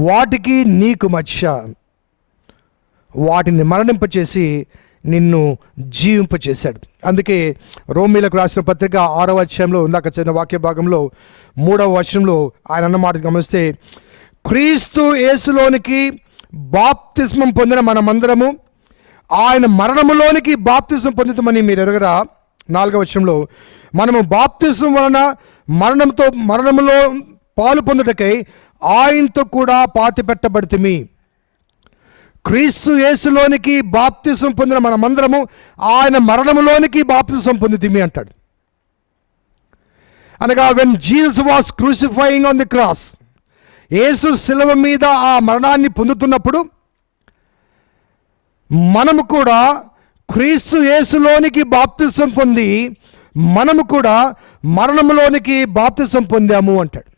వాటికి నీకు మధ్య వాటిని మరణింపచేసి నిన్ను జీవింపచేశాడు. అందుకే రోమీలకు రాసిన పత్రిక 6వ అధ్యాయంలో ఇందాక చిన్న వాక్య భాగంలో 3వ వచనంలో ఆయన అన్నమాట గమనిస్తే, క్రీస్తు యేసులోనికి బాప్తిస్మం పొందిన మనమందరము ఆయన మరణములోనికి బాప్తిస్మం పొందుతామని మీరు ఎరగరా. 4వ వచనంలో, మనము బాప్తిస్మం వలన మరణములో పాలు పొందుటకై ఆయనతో కూడా పాతి పెట్టబడితిమి. క్రీస్తు యేసులోనికి బాప్తిస్మం పొందిన మనమందరము ఆయన మరణములోనికి బాప్తిస్మం పొందుతిమి అంటాడు. అనగా when Jesus was crucifying on the cross, యేసు శిలువ మీద ఆ మరణాన్ని పొందుతున్నప్పుడు మనము కూడా క్రీస్తు యేసులోనికి బాప్తిసం పొంది మనము కూడా మరణంలోనికి బాప్తిసం పొందాము అంటాడు.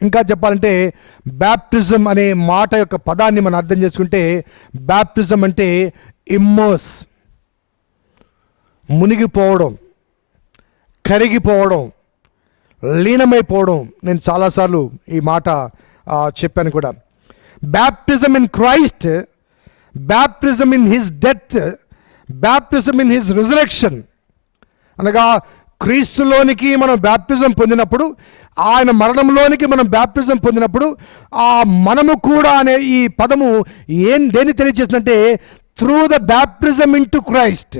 ఇంకా చెప్పాలంటే బ్యాప్టిజం అనే మాట యొక్క పదాన్ని మనం అర్థం చేసుకుంటే, బ్యాప్టిజం అంటే ఇమ్మర్స్, మునిగిపోవడం, కరిగిపోవడం, లీనమైపోవడం. నేను చాలాసార్లు ఈ మాట చెప్పాను కూడా. Baptism in Christ, baptism in his death, baptism in his resurrection. అనగా క్రీస్తులోనికి మనం బ్యాప్టిజం పొందినప్పుడు, ఆయన మరణంలోనికి మనం బ్యాప్టిజం పొందినప్పుడు, ఆ మనము కూడా అనే ఈ పదము దేన్ని తెలియజేస్తుందంటే, through the baptism into Christ,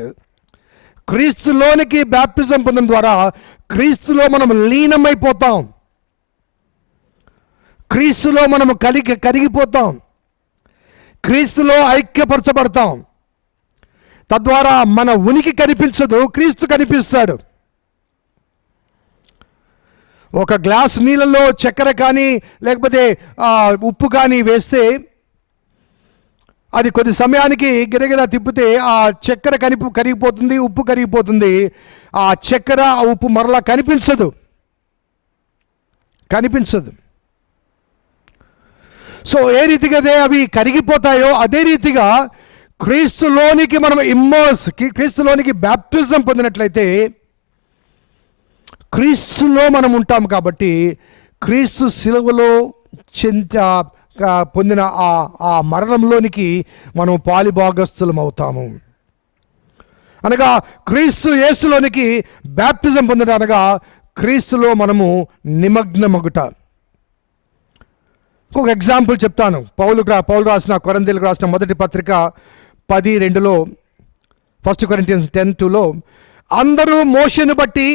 క్రీస్తులోనికి బ్యాప్టిజం పొందడం ద్వారా క్రీస్తులో మనం లీనమైపోతాం, క్రీస్తులో మనము కరిగిపోతాం, క్రీస్తులో ఐక్యపరచబడతాం. తద్వారా మన ఉనికి కనిపించదు, క్రీస్తు కనిపిస్తాడు. ఒక గ్లాస్ నీళ్ళలో చక్కెర కానీ లేకపోతే ఉప్పు కానీ వేస్తే అది కొద్ది సమయానికి గిరగిర తిప్పితే ఆ చక్కెర కరిగిపోతుంది, ఉప్పు కరిగిపోతుంది. ఆ చక్కెర ఆ ఉప్పు మరలా కనిపించదు. సో ఏ రీతిగా అవి కరిగిపోతాయో అదే రీతిగా క్రీస్తులోనికి మనం క్రీస్తులోనికి బ్యాప్టిజం పొందినట్లయితే క్రీస్తులో మనం ఉంటాం. కాబట్టి క్రీస్తు శిలువలో పొందిన ఆ మరణంలోనికి మనం పాలిభాగస్థులం అవుతాము. అనగా క్రీస్తు యేసులోనికి బ్యాప్టిజం పొందడం అనగా క్రీస్తులో మనము నిమగ్నమగుట. ఒక ఎగ్జాంపుల్ చెప్తాను. పౌలు రాసిన కొరింథీయులకు రాసిన మొదటి పత్రిక 10:2లో, 1 Corinthians 10:2లో, అందరూ మోషేను బట్టి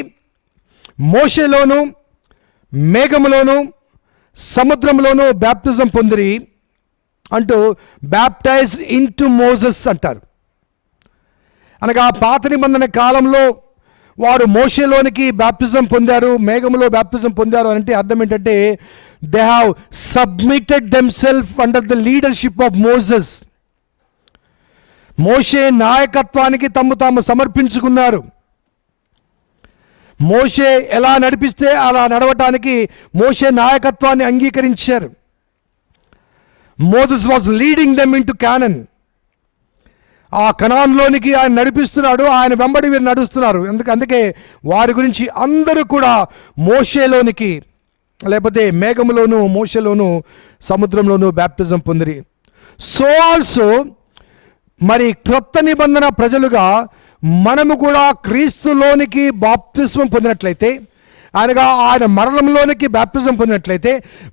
మోషేలోను మేఘములోను సముద్రంలోను బ్యాప్టిజం పొందిరి అంటూ బ్యాప్టైజ్ ఇంటూ మోసెస్ అంటారు. అనగా పాత నిబంధన కాలంలో వారు మోషేలోనికి బ్యాప్టిజం పొందారు, మేఘములో బ్యాప్టిజం పొందారు అంటే అర్థం ఏంటంటే, they have submitted themselves under the leadership of Moses. మోషే నాయకత్వానికి తాము సమర్పించుకున్నారు. మోషే ఎలా నడిపిస్తే అలా నడవటానికి మోషే నాయకత్వాన్ని అంగీకరించారు. Moses was leading them in to Conan. ఆ కనాన్లోనికి ఆయన నడిపిస్తున్నాడు, ఆయన వెంబడి వీరు నడుస్తున్నారు. అందుకే వారి గురించి అందరూ కూడా మోషేలోనికి లేకపోతే మేఘములోను మోషేలోను సముద్రంలోను బ్యాప్టిజం పొందిరి. సో ఆల్సో మరి క్రొత్త నిబంధన ప్రజలుగా మనము కూడా క్రీస్తులోనికి బాప్తిస్మం పొందినట్లయితే, అనగా ఆయన మరణంలోనికి బ్యాప్టిజం పొందినట్లయితే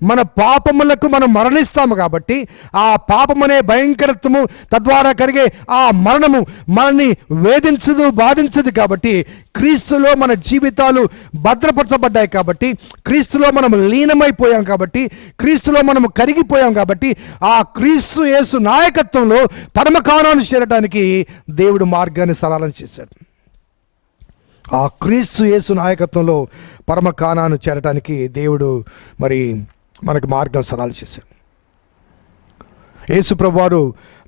మన పాపములకు మనం మరణిస్తాము. కాబట్టి ఆ పాపం అనే భయంకరత్వము, తద్వారా కలిగే ఆ మరణము మనల్ని వేధించదు, బాధించదు. కాబట్టి క్రీస్తులో మన జీవితాలు భద్రపరచబడ్డాయి. కాబట్టి క్రీస్తులో మనం లీనమైపోయాం. కాబట్టి క్రీస్తులో మనం కరిగిపోయాం. కాబట్టి ఆ క్రీస్తు యేసు నాయకత్వంలో పరమకాణాన్ని చేరడానికి దేవుడు మార్గాన్ని సరళం చేశాడు. ఆ క్రీస్తు యేసు నాయకత్వంలో పరమ కానాను చేరటానికి దేవుడు మరి మనకు మార్గం సరళం చేశాడు. యేసు ప్రభువారు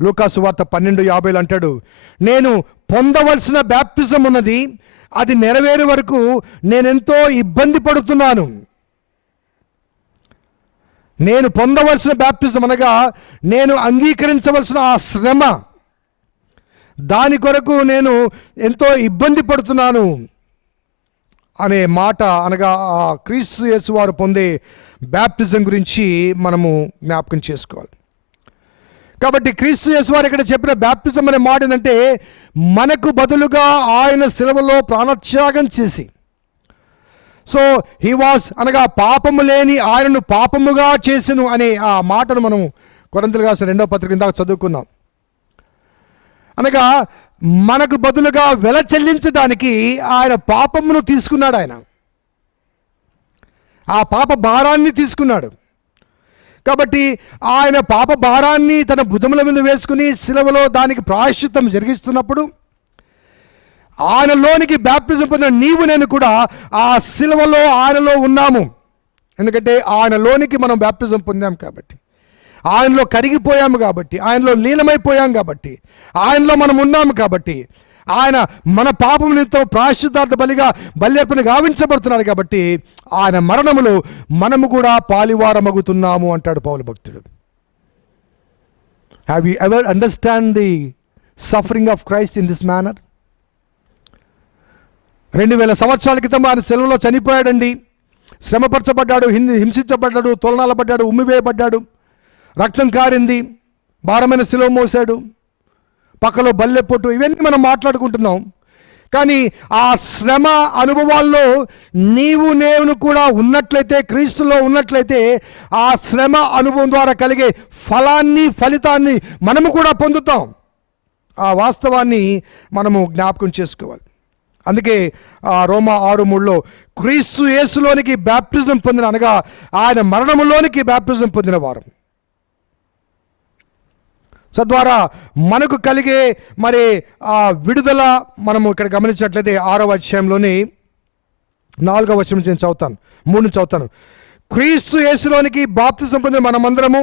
లూకా సువార్త 12:50 అంటాడు, నేను పొందవలసిన బ్యాప్టిజం ఉన్నది, అది నెరవేరే వరకు నేనెంతో ఇబ్బంది పడుతున్నాను. నేను పొందవలసిన బ్యాప్టిజం అనగా నేను అంగీకరించవలసిన ఆ శ్రమ, దాని కొరకు నేను ఎంతో ఇబ్బంది పడుతున్నాను అనే మాట, అనగా ఆ క్రీస్తు యేసు వారు పొందే బ్యాప్టిజం గురించి మనము జ్ఞాపకం చేసుకోవాలి. కాబట్టి క్రీస్తు యేసు వారు ఇక్కడ చెప్పిన బ్యాప్టిజం అనే మాట ఏంటంటే, మనకు బదులుగా ఆయన శిలువలో ప్రాణత్యాగం చేసి, సో హీ వాస్ అనగా పాపము లేని ఆయనను పాపముగా చేసెను అనే ఆ మాటను మనం కొరింథీయులకు రాసిన 2వ పత్రిక ఇందాక చదువుకున్నాం. అనగా మనకు బదులుగా వెల చెల్లించడానికి ఆయన పాపమును తీసుకున్నాడు. ఆయన ఆ పాప భారాన్ని తీసుకున్నాడు. కాబట్టి ఆయన పాప భారాన్ని తన భుజముల మీద వేసుకుని శిలువలో దానికి ప్రాయశ్చిత్తం జరిగిస్తున్నప్పుడు ఆయనలోనికి బ్యాప్టిజం పొందిన నీవు నేను కూడా ఆ శిలువలో ఆయనలో ఉన్నాము. ఎందుకంటే ఆయనలోనికి మనం బ్యాప్టిజం పొందాం. కాబట్టి ఆయనలో కరిగిపోయాము కాబట్టి, ఆయనలో లీలమైపోయాం కాబట్టి, ఆయనలో మనం ఉన్నాము కాబట్టి, ఆయన మన పాపం నిమిత్తం ప్రాయశ్చిత్తార్థ బల్యర్పణ గావించబడుతున్నాడు కాబట్టి ఆయన మరణములో మనము కూడా పాలివారమగుతున్నాము అంటాడు పౌలు భక్తుడు. Have you ever understand the suffering of Christ in this manner? 2000 సంవత్సరాల క్రితం ఆయన సెలవులో చనిపోయాడండి. శ్రమపరచబడ్డాడు, హింసించబడ్డాడు, తోలనాలబడ్డాడు, ఉమ్మివేయబడ్డాడు, రక్తం కారింది, భారమైన శిలువ మోసాడు, పక్కలో బల్లెపొట్టు, ఇవన్నీ మనం మాట్లాడుకుంటున్నాం. కానీ ఆ శ్రమ అనుభవాల్లో నేను కూడా ఉన్నట్లయితే, క్రీస్తులో ఉన్నట్లయితే, ఆ శ్రమ అనుభవం ద్వారా కలిగే ఫలితాన్ని మనము కూడా పొందుతాం. ఆ వాస్తవాన్ని మనము జ్ఞాపకం చేసుకోవాలి. అందుకే రోమా 6:3 క్రీస్తు యేసులోనికి బ్యాప్టిజం పొందిన, అనగా ఆయన మరణములోనికి బ్యాప్టిజం పొందిన వారు. తద్వారా మనకు కలిగే మరి ఆ విడుదల మనము ఇక్కడ గమనించినట్లయితే 6వ అధ్యాయంలోని 4వ వచనం నేను చదువుతాను, 3 చదువుతాను. క్రీస్తు యేసులోనికి బాప్తిసం పొందిన మనమందరము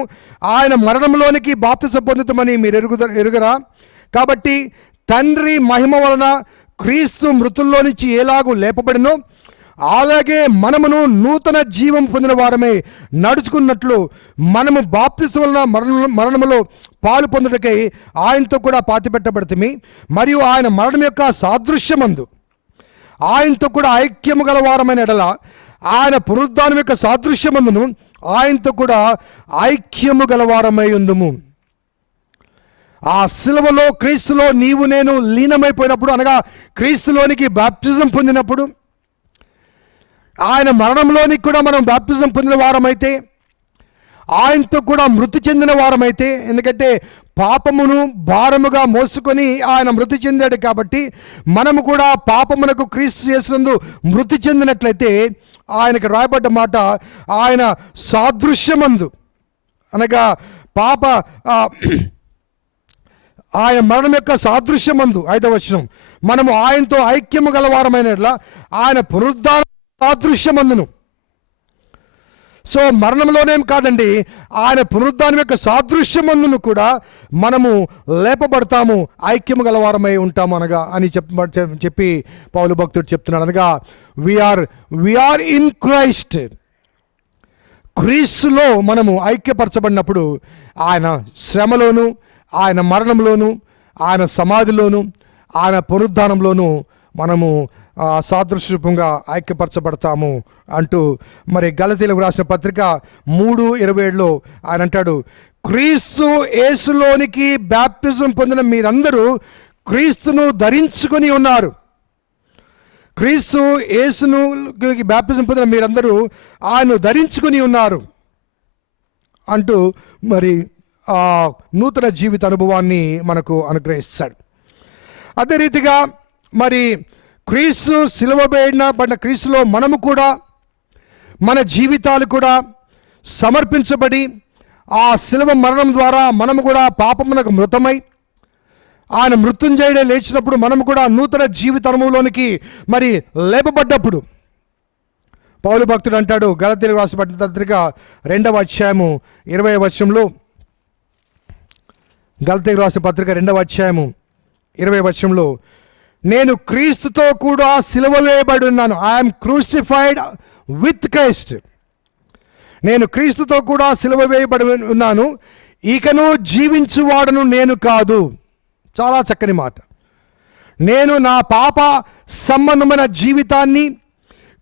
ఆయన మరణంలోనికి బాప్తిసం పొందుతామని మీరు ఎరుగరా? కాబట్టి తండ్రి మహిమ వలన క్రీస్తు మృతుల్లో నుంచి ఎలాగూ లేపబడినో అలాగే మనమును నూతన జీవం పొందిన వారమే నడుచుకున్నట్లు మనము బాప్తిసం వలన మరణములో పాలు పొందుటకై ఆయనతో కూడా పాతిపెట్టబడితిమి. మరియు ఆయన మరణం యొక్క సాదృశ్యమందు ఆయనతో కూడా ఐక్యము గల వారమైన ఎడల ఆయన పునరుద్ధానం యొక్క సాదృశ్యమందును ఆయనతో కూడా ఐక్యము గలవారమై ఉందుము. ఆ సిలువలో క్రీస్తులో నీవు నేను లీనమైపోయినప్పుడు, అనగా క్రీస్తులోనికి బాప్తిజం పొందినప్పుడు, ఆయన మరణంలోనికి కూడా మనం బాప్తిజం పొందిన వారమైతే, ఆయనతో కూడా మృతి చెందిన వారమైతే, ఎందుకంటే పాపమును భారముగా మోసుకొని ఆయన మృతి చెందాడు కాబట్టి మనము కూడా పాపమునకు క్రీస్తు యేసునందు మృతి చెందినట్లయితే, ఆయనకు రాయబడ్డ మాట ఆయన సాదృశ్యమందు, అనగా ఆయన మరణం యొక్క సాదృశ్యమందు 5వ వచనం మనము ఆయనతో ఐక్యము గలవారమైన ఆయన పునరుద్ధాన సాదృశ్యమందును. సో మరణంలోనేం కాదండి, ఆయన పునరుద్ధానం యొక్క సాదృశ్యమందును కూడా మనము లేపబడతాము, ఐక్యము గలవారమై ఉంటాము అనగా అని చెప్పి పౌలు భక్తుడు చెప్తున్నాడు. అనగా వీఆర్ ఇన్ క్రైస్ట్. క్రీస్తులో మనము ఐక్యపరచబడినప్పుడు ఆయన శ్రమలోను, ఆయన మరణంలోను, ఆయన సమాధిలోను, ఆయన పునరుద్ధానంలోను మనము సాదృశ్యరూపంగా ఐక్యపరచబడతాము అంటూ మరి గలతీయులకు రాసిన పత్రిక 3:27 ఆయన అంటాడు, క్రీస్తు యేసులోనికి బ్యాప్టిజం పొందిన మీరందరూ క్రీస్తును ధరించుకొని ఉన్నారు. క్రీస్తు యేసును బ్యాప్టిజం పొందిన మీరందరూ ఆయన్ను ధరించుకొని ఉన్నారు అంటూ మరి ఆ నూతన జీవిత అనుభవాన్ని మనకు అనుగ్రహిస్తాడు. అదే రీతిగా మరి క్రీస్తు సిలువబడిన క్రీస్తులో మనము కూడా మన జీవితాలు కూడా సమర్పించబడి ఆ సిలువ మరణం ద్వారా మనము కూడా పాపమునకు మృతమై ఆయన మృత్యుంజయుడే లేచినప్పుడు మనము కూడా నూతన జీవిత అనుభవంలోనికి మరి లేపబడ్డప్పుడు పౌలు భక్తుడు అంటాడు, గలతీయులకు రాసిన పత్రిక 2వ అధ్యాయము 20వ వచనంలో, గలతీయులకు రాసిన పత్రిక 2వ అధ్యాయము 20వ వచనంలో, నేను క్రీస్తుతో కూడా సిలువ వేయబడి ఉన్నాను. I'm crucified with Christ. నేను క్రీస్తుతో కూడా సిలువ వేయబడి ఉన్నాను, ఇకను జీవించువాడను నేను కాదు. చాలా చక్కని మాట. నేను నా పాప సంబంధమైన జీవితాన్ని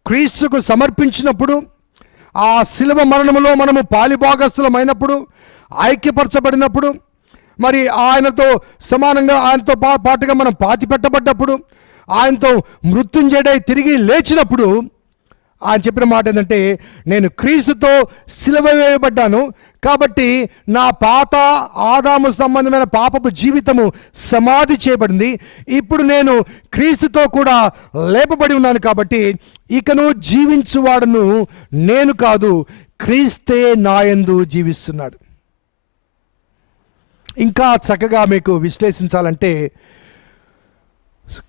క్రీస్తుకు సమర్పించినప్పుడు, ఆ సిలువ మరణములో మనము పాలిభాగస్థులమైనప్పుడు, ఐక్యపరచబడినప్పుడు, మరి ఆయనతో సమానంగా ఆయనతో పాటుగా మనం పాతి పెట్టబడ్డప్పుడు, ఆయనతో మృత్యుంజయుడై తిరిగి లేచినప్పుడు ఆయన చెప్పిన మాట ఏంటంటే, నేను క్రీస్తుతో సిలువ వేయబడ్డాను కాబట్టి నా పాత ఆదాము సంబంధమైన పాపపు జీవితము సమాధి చేయబడింది. ఇప్పుడు నేను క్రీస్తుతో కూడా లేపబడి ఉన్నాను కాబట్టి ఇకను జీవించువాడును నేను కాదు, క్రీస్తే నాయందు జీవిస్తున్నాడు. ఇంకా చక్కగా మీకు విశ్లేషించాలంటే,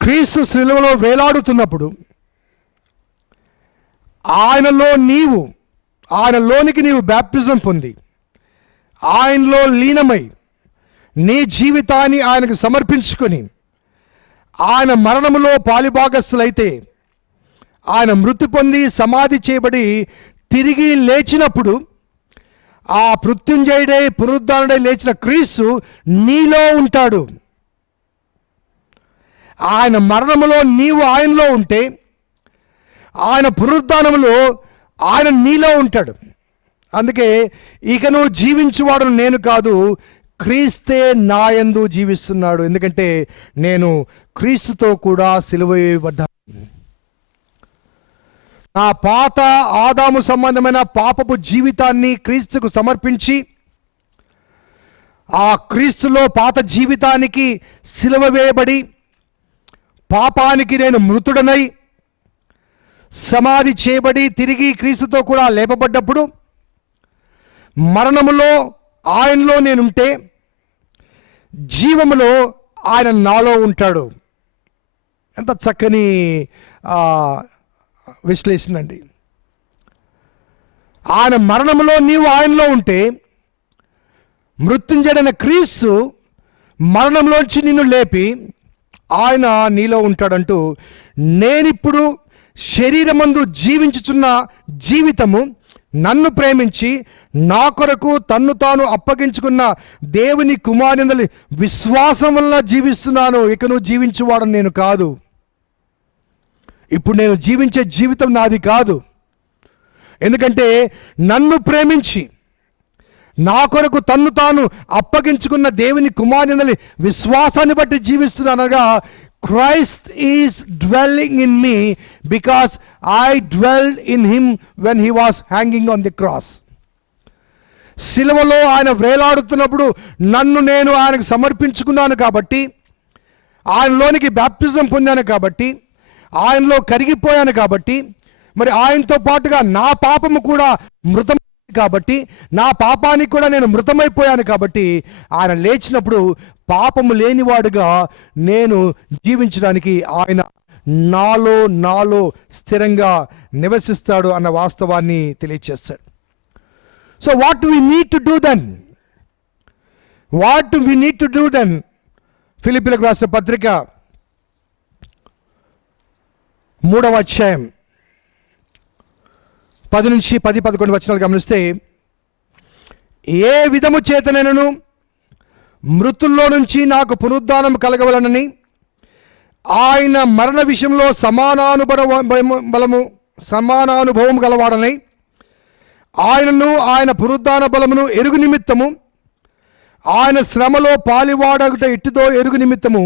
క్రీస్తు శిలువలో వేలాడుతున్నప్పుడు ఆయనలోనికి నీవు బ్యాప్టిజం పొంది ఆయనలో లీనమై నీ జీవితాన్ని ఆయనకు సమర్పించుకొని ఆయన మరణములో పాలిభాగస్థులైతే, ఆయన మృతి పొంది సమాధి చేయబడి తిరిగి లేచినప్పుడు ఆ మృత్యుంజయుడై పునరుద్ధానుడై లేచిన క్రీస్తు నీలో ఉంటాడు. ఆయన మరణములో నీవు ఆయనలో ఉంటే, ఆయన పునరుద్ధానములో ఆయన నీలో ఉంటాడు. అందుకే ఇక నువ్వు జీవించువాడు నేను కాదు, క్రీస్తే నాయందు జీవిస్తున్నాడు. ఎందుకంటే నేను క్రీస్తుతో కూడా సిలువ వేయబడ్డాను. నా పాత ఆదాము సంబంధమైన పాపపు జీవితాన్ని క్రీస్తుకు సమర్పించి, ఆ క్రీస్తులో పాత జీవితానికి సిలువ వేయబడి పాపానికి నేను మృతుడనై సమాధి చేయబడి తిరిగి క్రీస్తుతో కూడా లేపబడ్డప్పుడు, మరణములో ఆయనలో నేనుంటే జీవములో ఆయన నాలో ఉంటాడు. ఎంత చక్కని విశ్లేషణ అండి. ఆయన మరణములో నీవు ఆయనలో ఉంటే, మృత్యుంజయుడైన క్రీస్తు మరణంలోంచి నిన్ను లేపి ఆయన నీలో ఉంటాడంటూ, నేనిప్పుడు శరీరమందు జీవించుచున్న జీవితము నన్ను ప్రేమించి నా కొరకు తన్ను తాను అప్పగించుకున్న దేవుని కుమారుని విశ్వాసం వలన జీవిస్తున్నాను. ఇక నువ్వు జీవించువాడు నేను కాదు. ఇప్పుడు నేను జీవించే జీవితం నాది కాదు. ఎందుకంటే నన్ను ప్రేమించి నా కొరకు తన్ను తాను అప్పగించుకున్న దేవుని కుమారుని విశ్వాసాన్ని బట్టి జీవిస్తున్నానగా, Christ is dwelling in me because I dwelled in him when he was hanging on the cross. సిలువలో ఆయన వేలాడుతున్నప్పుడు నన్ను నేను ఆయనకు సమర్పించుకున్నాను కాబట్టి, ఆయనలోనికి బ్యాప్టిజం పొందాను కాబట్టి, ఆయనలో కరిగిపోయాను కాబట్టి, మరి ఆయనతో పాటుగా నా పాపము కూడా మృతం కాబట్టి, నా పాపానికి కూడా నేను మృతమైపోయాను కాబట్టి, ఆయన లేచినప్పుడు పాపము లేనివాడుగా నేను జీవించడానికి ఆయన నాలో స్థిరంగా నివసిస్తాడు అన్న వాస్తవాన్ని తెలియచేస్తాడు. So what we need to do then ఫిలిప్పీలకు రాసిన పత్రిక 3వ అధ్యాయం 10 నుంచి 11 వచనాలు గమనిస్తే, ఏ విధము చేతనైనను మృతుల్లో నుంచి నాకు పునరుద్ధానం కలగవలనని ఆయన మరణ విషయంలో సమానానుభవం గలవాడనై ఆయనను ఆయన పునరుద్ధాన బలమును ఎరుగు నిమిత్తము, ఆయన శ్రమలో పాలివాడగుట ఎట్టిదో ఎరుగు నిమిత్తము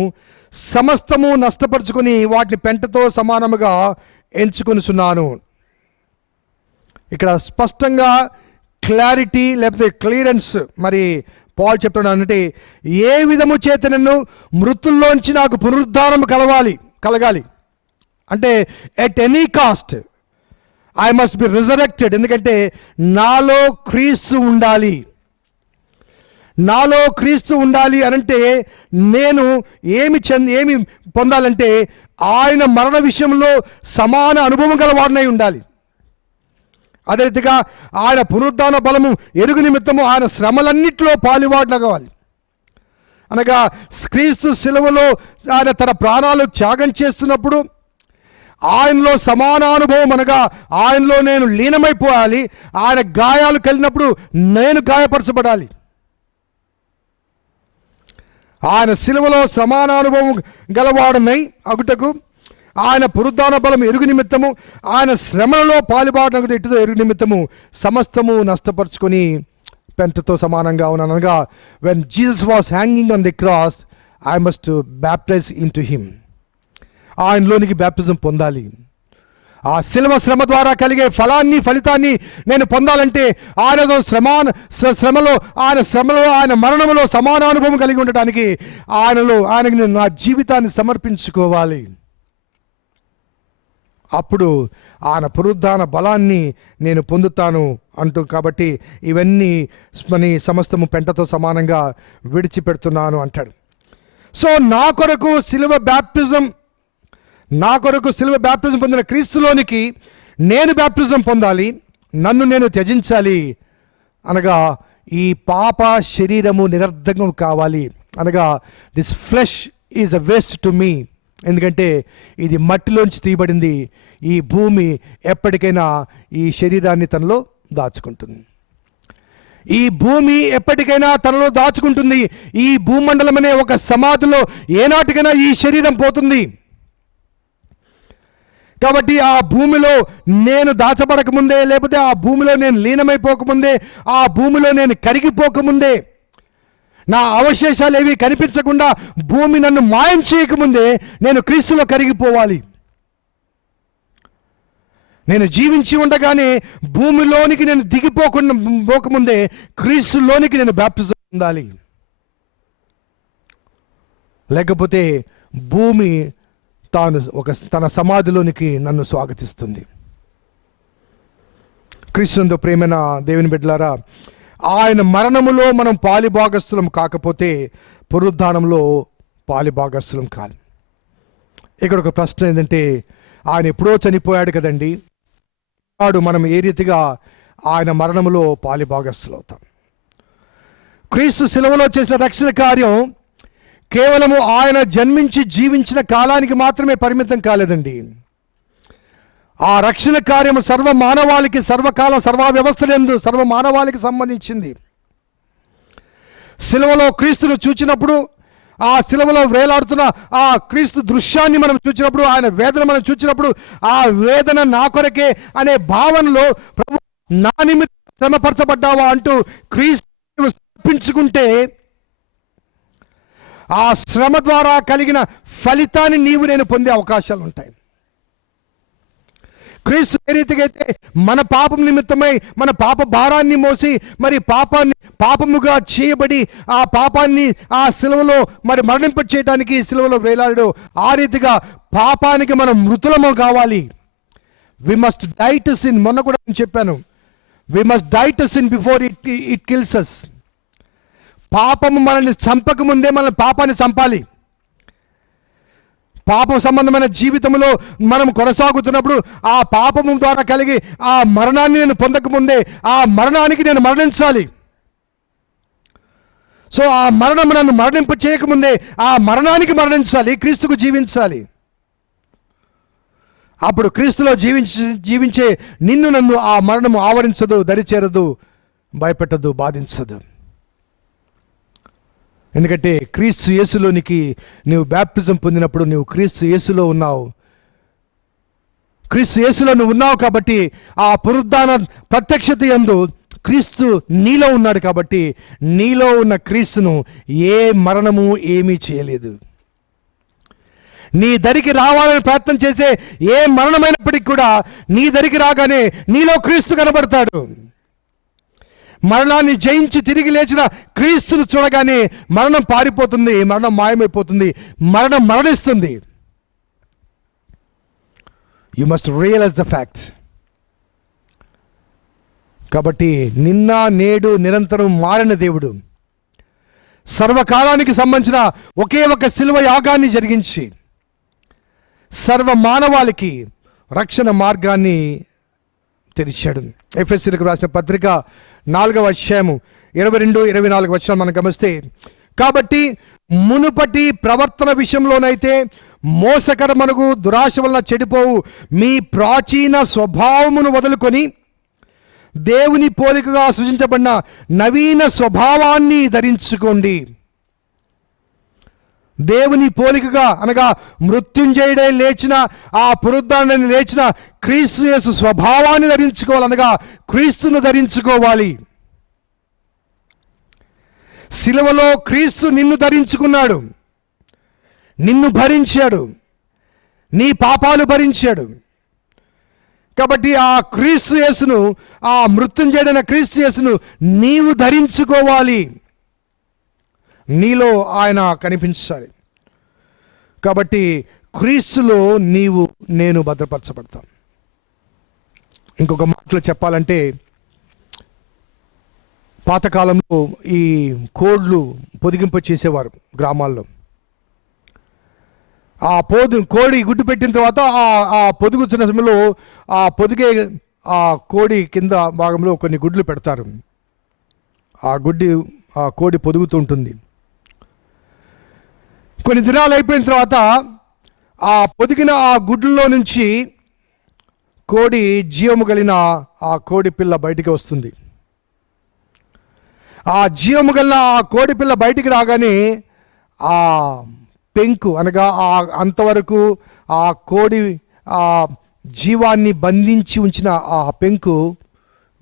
సమస్తము నష్టపరుచుకొని వాటిని పెంటతో సమానముగా ఎంచుకొనుచున్నాను. ఇక్కడ స్పష్టంగా క్లారిటీ లేకపోతే క్లియరెన్స్ మరి పాల్ చెప్తున్నాడు. అంటే ఏ విధము చేత నన్ను మృతుల్లోంచి నాకు పునరుద్ధానం కలగాలి అంటే at any cost I must be resurrected. ఎందుకంటే నాలో క్రీస్తు ఉండాలి. నాలో క్రీస్తు ఉండాలి అనంటే నేను ఏమి పొందాలంటే ఆయన మరణ విషయంలో సమాన అనుభవం గలవాడినై ఉండాలి. అదే రీతిగా ఆయన పునరుద్ధాన బలము ఎరుగు నిమిత్తము ఆయన శ్రమలన్నింటిలో పాలువాడిన కావాలి. అనగా క్రీస్తు శిలువలో ఆయన తన ప్రాణాలు త్యాగం చేస్తున్నప్పుడు ఆయనలో సమానానుభవం, అనగా ఆయనలో నేను లీనమైపోవాలి. ఆయన గాయాలు కలిగినప్పుడు నేను గాయపరచబడాలి. ఆయన శిలువలో సమానానుభవం గలవాడనై అగుటకు ఆయన పునరుద్ధాన బలం ఎరుగు నిమిత్తము ఆయన శ్రమలలో పాలుబాటునకు ఎటుతో ఎరుగు నిమిత్తము సమస్తము నష్టపరుచుకొని పెంటతో సమానంగా ఉన్నాను. అనగా when Jesus was hanging on the cross I must baptize into him. ఆయనలోనికి బ్యాప్టిజం పొందాలి. ఆ శిలువ శ్రమ ద్వారా కలిగే ఫలితాన్ని నేను పొందాలంటే ఆయనతో శ్రమలో ఆయన మరణంలో సమానానుభవం కలిగి ఉండటానికి ఆయనకి నేను నా జీవితాన్ని సమర్పించుకోవాలి. అప్పుడు ఆయన పునరుద్ధాన బలాన్ని నేను పొందుతాను అంటూ, కాబట్టి ఇవన్నీ సమస్తము పెంటతో సమానంగా విడిచిపెడుతున్నాను అంటాడు. సో నా కొరకు సిలువ బ్యాప్టిజం పొందిన క్రీస్తులోనికి నేను బ్యాప్టిజం పొందాలి, నన్ను నేను త్యజించాలి. అనగా ఈ పాప శరీరము నిరర్ధకం కావాలి అనగా this flesh is a waste to me, ఎందుకంటే ఇది మట్టిలోంచి తీయబడింది. ఈ భూమి ఎప్పటికైనా ఈ శరీరాన్ని తనలో దాచుకుంటుంది. ఈ భూమి ఎప్పటికైనా తనలో దాచుకుంటుంది. ఈ భూమండలం అనే ఒక సమాధిలో ఏనాటికైనా ఈ శరీరం పోతుంది. కాబట్టి ఆ భూమిలో నేను దాచబడకముందే, లేకపోతే ఆ భూమిలో నేను లీనమైపోకముందే, ఆ భూమిలో నేను కరిగిపోకముందే, నా అవశేషాలు ఏవి కనిపించకుండా భూమి నన్ను మాయం చేయకముందే నేను క్రీస్తులో కరిగిపోవాలి. నేను జీవించి ఉండగానే భూమిలోనికి నేను పోకముందే క్రీస్తులోనికి నేను బాప్టిజం పొందాలి. లేకపోతే భూమి తన సమాధిలోనికి నన్ను స్వాగతిస్తుంది. క్రీస్తునందు ప్రేమైన దేవుని బిడ్డలారా, ఆయన మరణములో మనం పాలిభాగస్థులం కాకపోతే పునరుద్ధానంలో పాలిభాగస్థులం కాదు. ఇక్కడ ఒక ప్రశ్న ఏంటంటే, ఆయన ఎప్పుడో చనిపోయాడు కదండి, మనం ఏ రీతిగా ఆయన మరణములో పాలిభాగస్థులు అవుతాం? క్రీస్తు శిలువలో చేసిన రక్షణ కార్యం కేవలము ఆయన జన్మించి జీవించిన కాలానికి మాత్రమే పరిమితం కాలేదండి. ఆ రక్షణ కార్యము సర్వ మానవాళికి, సర్వకాల సర్వ వ్యవస్థలందు సర్వ మానవాళికి సంబంధించింది. శిలువలో క్రీస్తును చూచినప్పుడు, ఆ శిలువలో వేలాడుతున్న ఆ క్రీస్తు దృశ్యాన్ని మనం చూచినప్పుడు, ఆయన వేదన మనం చూచినప్పుడు, ఆ వేదన నా కొరకే అనే భావనలో ప్రభు నా నిమిత్తం శ్రమపరచబడ్డావా అంటూ క్రీస్తు సమర్పించుకుంటే ఆ శ్రమ ద్వారా కలిగిన ఫలితాన్ని నీవు నేను పొందే అవకాశాలు ఉంటాయి. క్రీస్తు ఏ రీతిగా అయితే మన పాపం నిమిత్తమై మన పాప భారాన్ని మోసి మరి పాపముగా చేయబడి ఆ పాపాన్ని ఆ సిలువలో మరి మరణింప చేయడానికి సిలువలో వేలాడు, ఆ రీతిగా పాపానికి మనం మృతులము కావాలి. We must die to sin. మొన్న కూడా నేను చెప్పాను, we must die to sin before it kills us. పాపము మనల్ని చంపక ముందే మన పాపాన్ని చంపాలి. పాపం సంబంధమైన జీవితంలో మనం కొనసాగుతున్నప్పుడు ఆ పాపము ద్వారా కలిగి ఆ మరణాన్ని నేను పొందకముందే ఆ మరణానికి నేను మరణించాలి. సో ఆ మరణం నన్ను మరణింప చేయకముందే ఆ మరణానికి మరణించాలి, క్రీస్తుకు జీవించాలి. అప్పుడు క్రీస్తులో జీవించే నిన్ను నన్ను ఆ మరణము ఆవరించదు, దరిచేరదు, భయపెట్టదు, బాధించదు. ఎందుకంటే క్రీస్తు యేసులోనికి నువ్వు బ్యాప్టిజం పొందినప్పుడు నువ్వు క్రీస్తు యేసులో ఉన్నావు. క్రీస్తు యేసులో నువ్వు ఉన్నావు కాబట్టి ఆ పునరుద్ధాన ప్రత్యక్షత యందు క్రీస్తు నీలో ఉన్నాడు కాబట్టి నీలో ఉన్న క్రీస్తును ఏ మరణము ఏమీ చేయలేదు. నీ దరికి రావాలని ప్రయత్నం చేసే ఏ మరణమైనప్పటికీ కూడా నీ దరికి రాగానే నీలో క్రీస్తు కనబడతాడు. మరణాన్ని జయించి తిరిగి లేచిన క్రీస్తును చూడగానే మరణం పారిపోతుంది, మరణం మాయమైపోతుంది, మరణం మరణిస్తుంది. You must realise the fact. కాబట్టి నిన్న నేడు నిరంతరం మారిన దేవుడు సర్వకాలానికి సంబంధించిన ఒకే ఒక శిలువ యాగాన్ని జరిగించి సర్వ మానవాళికి రక్షణ మార్గాన్ని తెరిచాడు. ఎఫెసీయులకు రాసిన పత్రిక 4వ అధ్యాయము 22-24 వచనాలు మనం గమనిస్తే, కాబట్టి మునుపటి ప్రవర్తన విషయంలోనైతే మోసకరమనుగు దురాశ వలన చెడిపోవు మీ ప్రాచీన స్వభావమును వదులుకొని దేవుని పోలికగా సృజించబడిన నవీన స్వభావాన్ని ధరించుకోండి. దేవుని పోలికగా అనగా మృత్యుంజయుడై లేచిన ఆ పునరుద్ధానాన్ని లేచిన క్రీస్తు యేసు స్వభావాన్ని ధరించుకోవాలి, అనగా క్రీస్తును ధరించుకోవాలి. శిలువలో క్రీస్తు నిన్ను ధరించుకున్నాడు, నిన్ను భరించాడు, నీ పాపాలు భరించాడు. కాబట్టి ఆ క్రీస్తు యేసును, ఆ మృత్యుంజయుడైన క్రీస్తు యేసును నీవు ధరించుకోవాలి, నీలో ఆయన కనిపించాలి. కాబట్టి క్రీస్తులో నీవు నేను భద్రపరచబడతాం. ఇంకొక మాటలో చెప్పాలంటే, పాతకాలంలో ఈ కోడ్లు పొదిగింప చేసేవారు గ్రామాల్లో. ఆ కోడి గుడ్డు పెట్టిన తర్వాత ఆ పొదుగుతున్న సమయంలో ఆ పొదిగే ఆ కోడి కింద భాగంలో కొన్ని గుడ్లు పెడతారు. ఆ కోడి పొదుగుతూ ఉంటుంది. కొన్ని దినాలు అయిపోయిన తర్వాత ఆ పొదిగిన ఆ గుడ్లలో నుంచి కోడి జీవము కలిగిన ఆ కోడి పిల్ల బయటికి వస్తుంది. ఆ జీవము కలిగిన ఆ కోడి పిల్ల బయటికి రాగానే ఆ పెంకు అనగా అంతవరకు ఆ కోడి ఆ జీవాన్ని బంధించి ఉంచిన ఆ పెంకు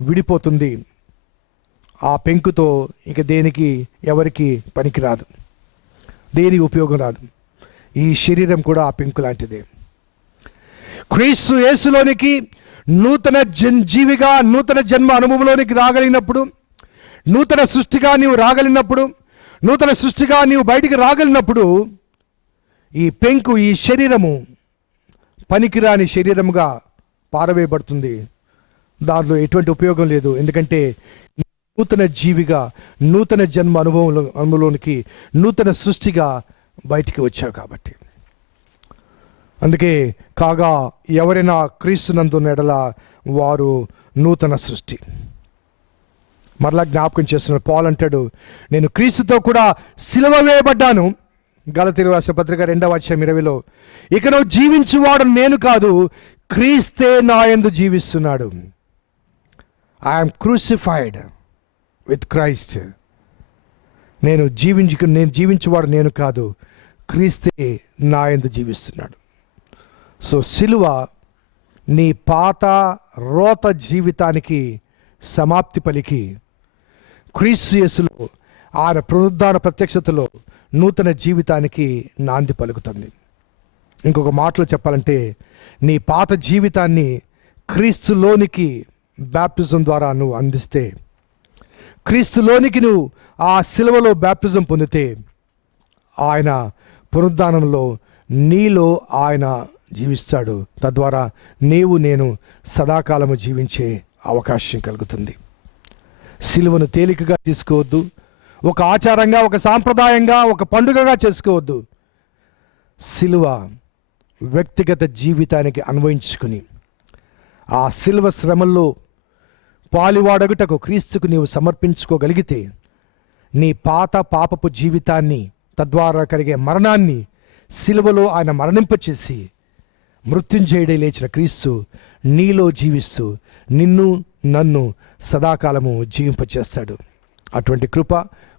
విడిపోతుంది. ఆ పెంకుతో ఇక దేనికి ఎవరికి పనికిరాదు, దేనికి ఉపయోగం రాదు. ఈ శరీరం కూడా ఆ పెంకు లాంటిదే. క్రీస్తు యేసులోనికి నూతన జీవిగా, నూతన జన్మ అనుభవంలోనికి రాగలిగినప్పుడు, నూతన సృష్టిగా నీవు రాగలిగినప్పుడు, నూతన సృష్టిగా నీవు బయటికి రాగలిగినప్పుడు ఈ పెంకు, ఈ శరీరము పనికిరాని శరీరముగా పారవేయబడుతుంది. దానిలో ఎటువంటి ఉపయోగం లేదు. ఎందుకంటే నూతన జీవిగా, నూతన జన్మ అనుభవంలోనికి, నూతన సృష్టిగా బయటికి వచ్చావు కాబట్టి. అందుకే కాగా ఎవరైనా క్రీస్తునందున్న ఎడల వారు నూతన సృష్టి. మరలా జ్ఞాపకం చేస్తున్న పౌలు అంటాడు, నేను క్రీస్తుతో కూడా సిలువ వేయబడ్డాను. గలతీయులకు రాసిన పత్రిక 2:20 ఇక నువ్వు జీవించువాడు నేను కాదు, క్రీస్తే నా యందు జీవిస్తున్నాడు. I'm crucified with Christ. నేను జీవించువాడు నేను కాదు, క్రీస్తే నా యందు జీవిస్తున్నాడు. సో సిలువ నీ పాత రోత జీవితానికి సమాప్తి పలికి, క్రీస్తు యేసులో ఆయన పునరుద్ధాన ప్రత్యక్షతలో నూతన జీవితానికి నాంది పలుకుతుంది. ఇంకొక మాటలో చెప్పాలంటే, నీ పాత జీవితాన్ని క్రీస్తులోనికి బ్యాప్టిజం ద్వారా నువ్వు అందిస్తే, క్రీస్తులోనికి నువ్వు ఆ సిలువలో బ్యాప్టిజం పొందితే, ఆయన పునరుద్ధానంలో నీలో ఆయన జీవిస్తాడు. తద్వారా నేను సదాకాలము జీవించే అవకాశం కలుగుతుంది. సిలువను తేలికగా తీసుకోవద్దు, ఒక ఆచారంగా, ఒక సాంప్రదాయంగా, ఒక పండుగగా చేసుకోవద్దు. సిలువ వ్యక్తిగత జీవితానికి అన్వయించుకుని ఆ సిలువ శ్రమల్లో పాలివాడగుటకు క్రీస్తుకు నీవు సమర్పించుకోగలిగితే, నీ పాత పాపపు జీవితాన్ని, తద్వారా కలిగే మరణాన్ని సిలువలో ఆయన మరణింపచేసి మృత్యుంజయుడై లేచిన క్రీస్తు నీలో జీవిస్తూ నిన్ను నన్ను సదాకాలము జీవింపచేస్తాడు. అటువంటి కృప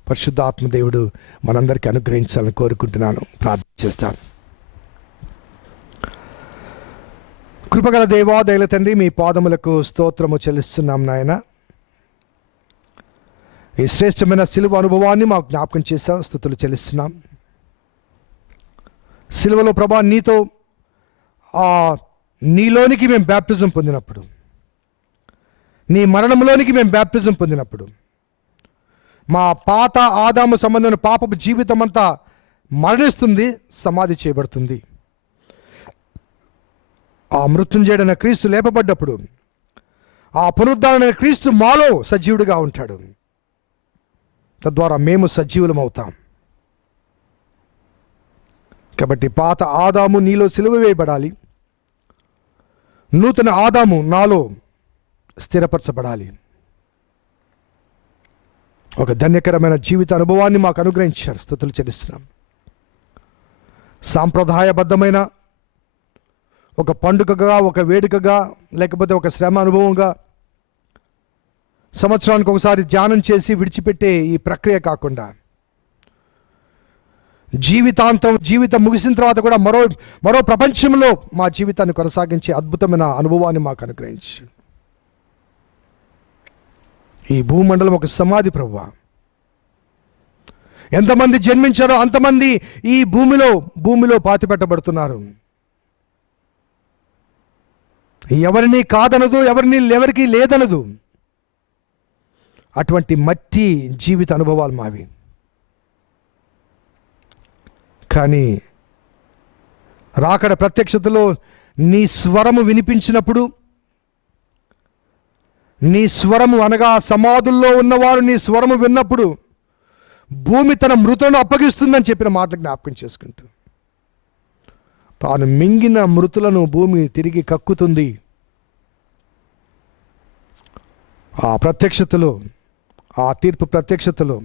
పరిశుద్ధాత్మ దేవుడు మనందరికీ అనుగ్రహించాలని కోరుకుంటున్నాను, ప్రార్థన చేస్తాను. కృపగల దేవా, దయల తండ్రి, మీ పాదములకు స్తోత్రము చెల్లిస్తున్నాం నాయన. ఈ శ్రేష్టమైన సిలువ అనుభవాన్ని మాకు జ్ఞాపకం చేశావు, స్తుతులు చెల్లిస్తున్నాం. సిలువలో ప్రభా నీలోనికి మేము బ్యాప్టిజం పొందినప్పుడు, నీ మరణంలోనికి మేము బ్యాప్టిజం పొందినప్పుడు, మా పాత ఆదాము సంబంధమైన పాపపు జీవితం అంతా మరణిస్తుంది, సమాధి చేయబడుతుంది. ఆ మృత్యుంజయుడైన క్రీస్తు లేపబడ్డప్పుడు, ఆ పునరుద్ధారణ క్రీస్తు మాలో సజీవుడిగా ఉంటాడు. తద్వారా మేము సజీవులం అవుతాం. కాబట్టి పాత ఆదాము నీలో సిలువ వేయబడాలి, నూతన ఆదాము నాలో స్థిరపరచబడాలి. ఒక ధన్యకరమైన జీవిత అనుభవాన్ని మాకు అనుగ్రహించారు, స్తుతులు చెల్లిస్తున్నాం. సాంప్రదాయబద్ధమైన ఒక పండుగగా, ఒక వేడుకగా, లేకపోతే ఒక శ్రమ అనుభవంగా సంవత్సరానికి ఒకసారి ధ్యానం చేసి విడిచిపెట్టే ఈ ప్రక్రియ కాకుండా, జీవితం ముగిసిన తర్వాత కూడా మరో ప్రపంచంలో మా జీవితాన్ని కొనసాగించే అద్భుతమైన అనుభవాన్ని మాకు అనుగ్రహించి, ఈ భూమండలం ఒక సమాధి ప్రభువా. ఎంతమంది జన్మించారో అంతమంది ఈ భూమిలో పాతిపెట్టబడుతున్నారు. ఎవరిని కాదనదు, ఎవరికి లేదనదు. అటువంటి మట్టి జీవిత అనుభవాలు మావి. కానీ రాకడ ప్రత్యక్షతలో నీ స్వరము వినిపించినప్పుడు, నీ స్వరము అనగా సమాధుల్లో ఉన్నవారు నీ స్వరము విన్నప్పుడు భూమి తన మృతులను అప్పగిస్తుందని చెప్పిన మాటలు జ్ఞాపకం చేసుకుంటూ, తాను మింగిన మృతులను భూమి తిరిగి కక్కుతుంది. ఆ ప్రత్యక్షతలో ఆ తీర్పు ప్రత్యక్షతలో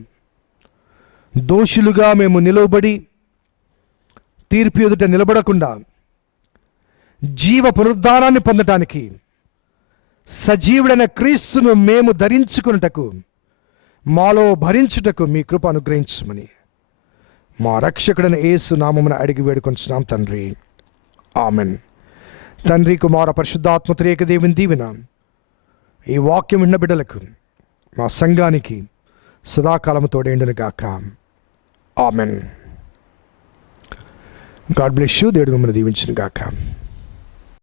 దోషులుగా మేము నిలవబడి తీర్పు ఎదుట నిలబడకుండా జీవ పునరుద్ధానాన్ని పొందటానికి సజీవుడైన క్రీస్తును మేము ధరించుకున్నటకు, మాలో భరించుటకు మీ కృప అనుగ్రహించమని మా రక్షకుడైన యేసు నామమున అడిగి వేడుకొంచున్నాం తండ్రి. ఆమెన్. తండ్రి, కుమార, పరిశుద్ధాత్మ త్రియేక దేవుని దీవెన ఈ వాక్యం విన్న బిడ్డలకు, మా సంఘానికి సదాకాలము తోడేండును గాక. ఆమెన్. God bless you. దేవుడు మిమ్మల్ని దీవించును గాక.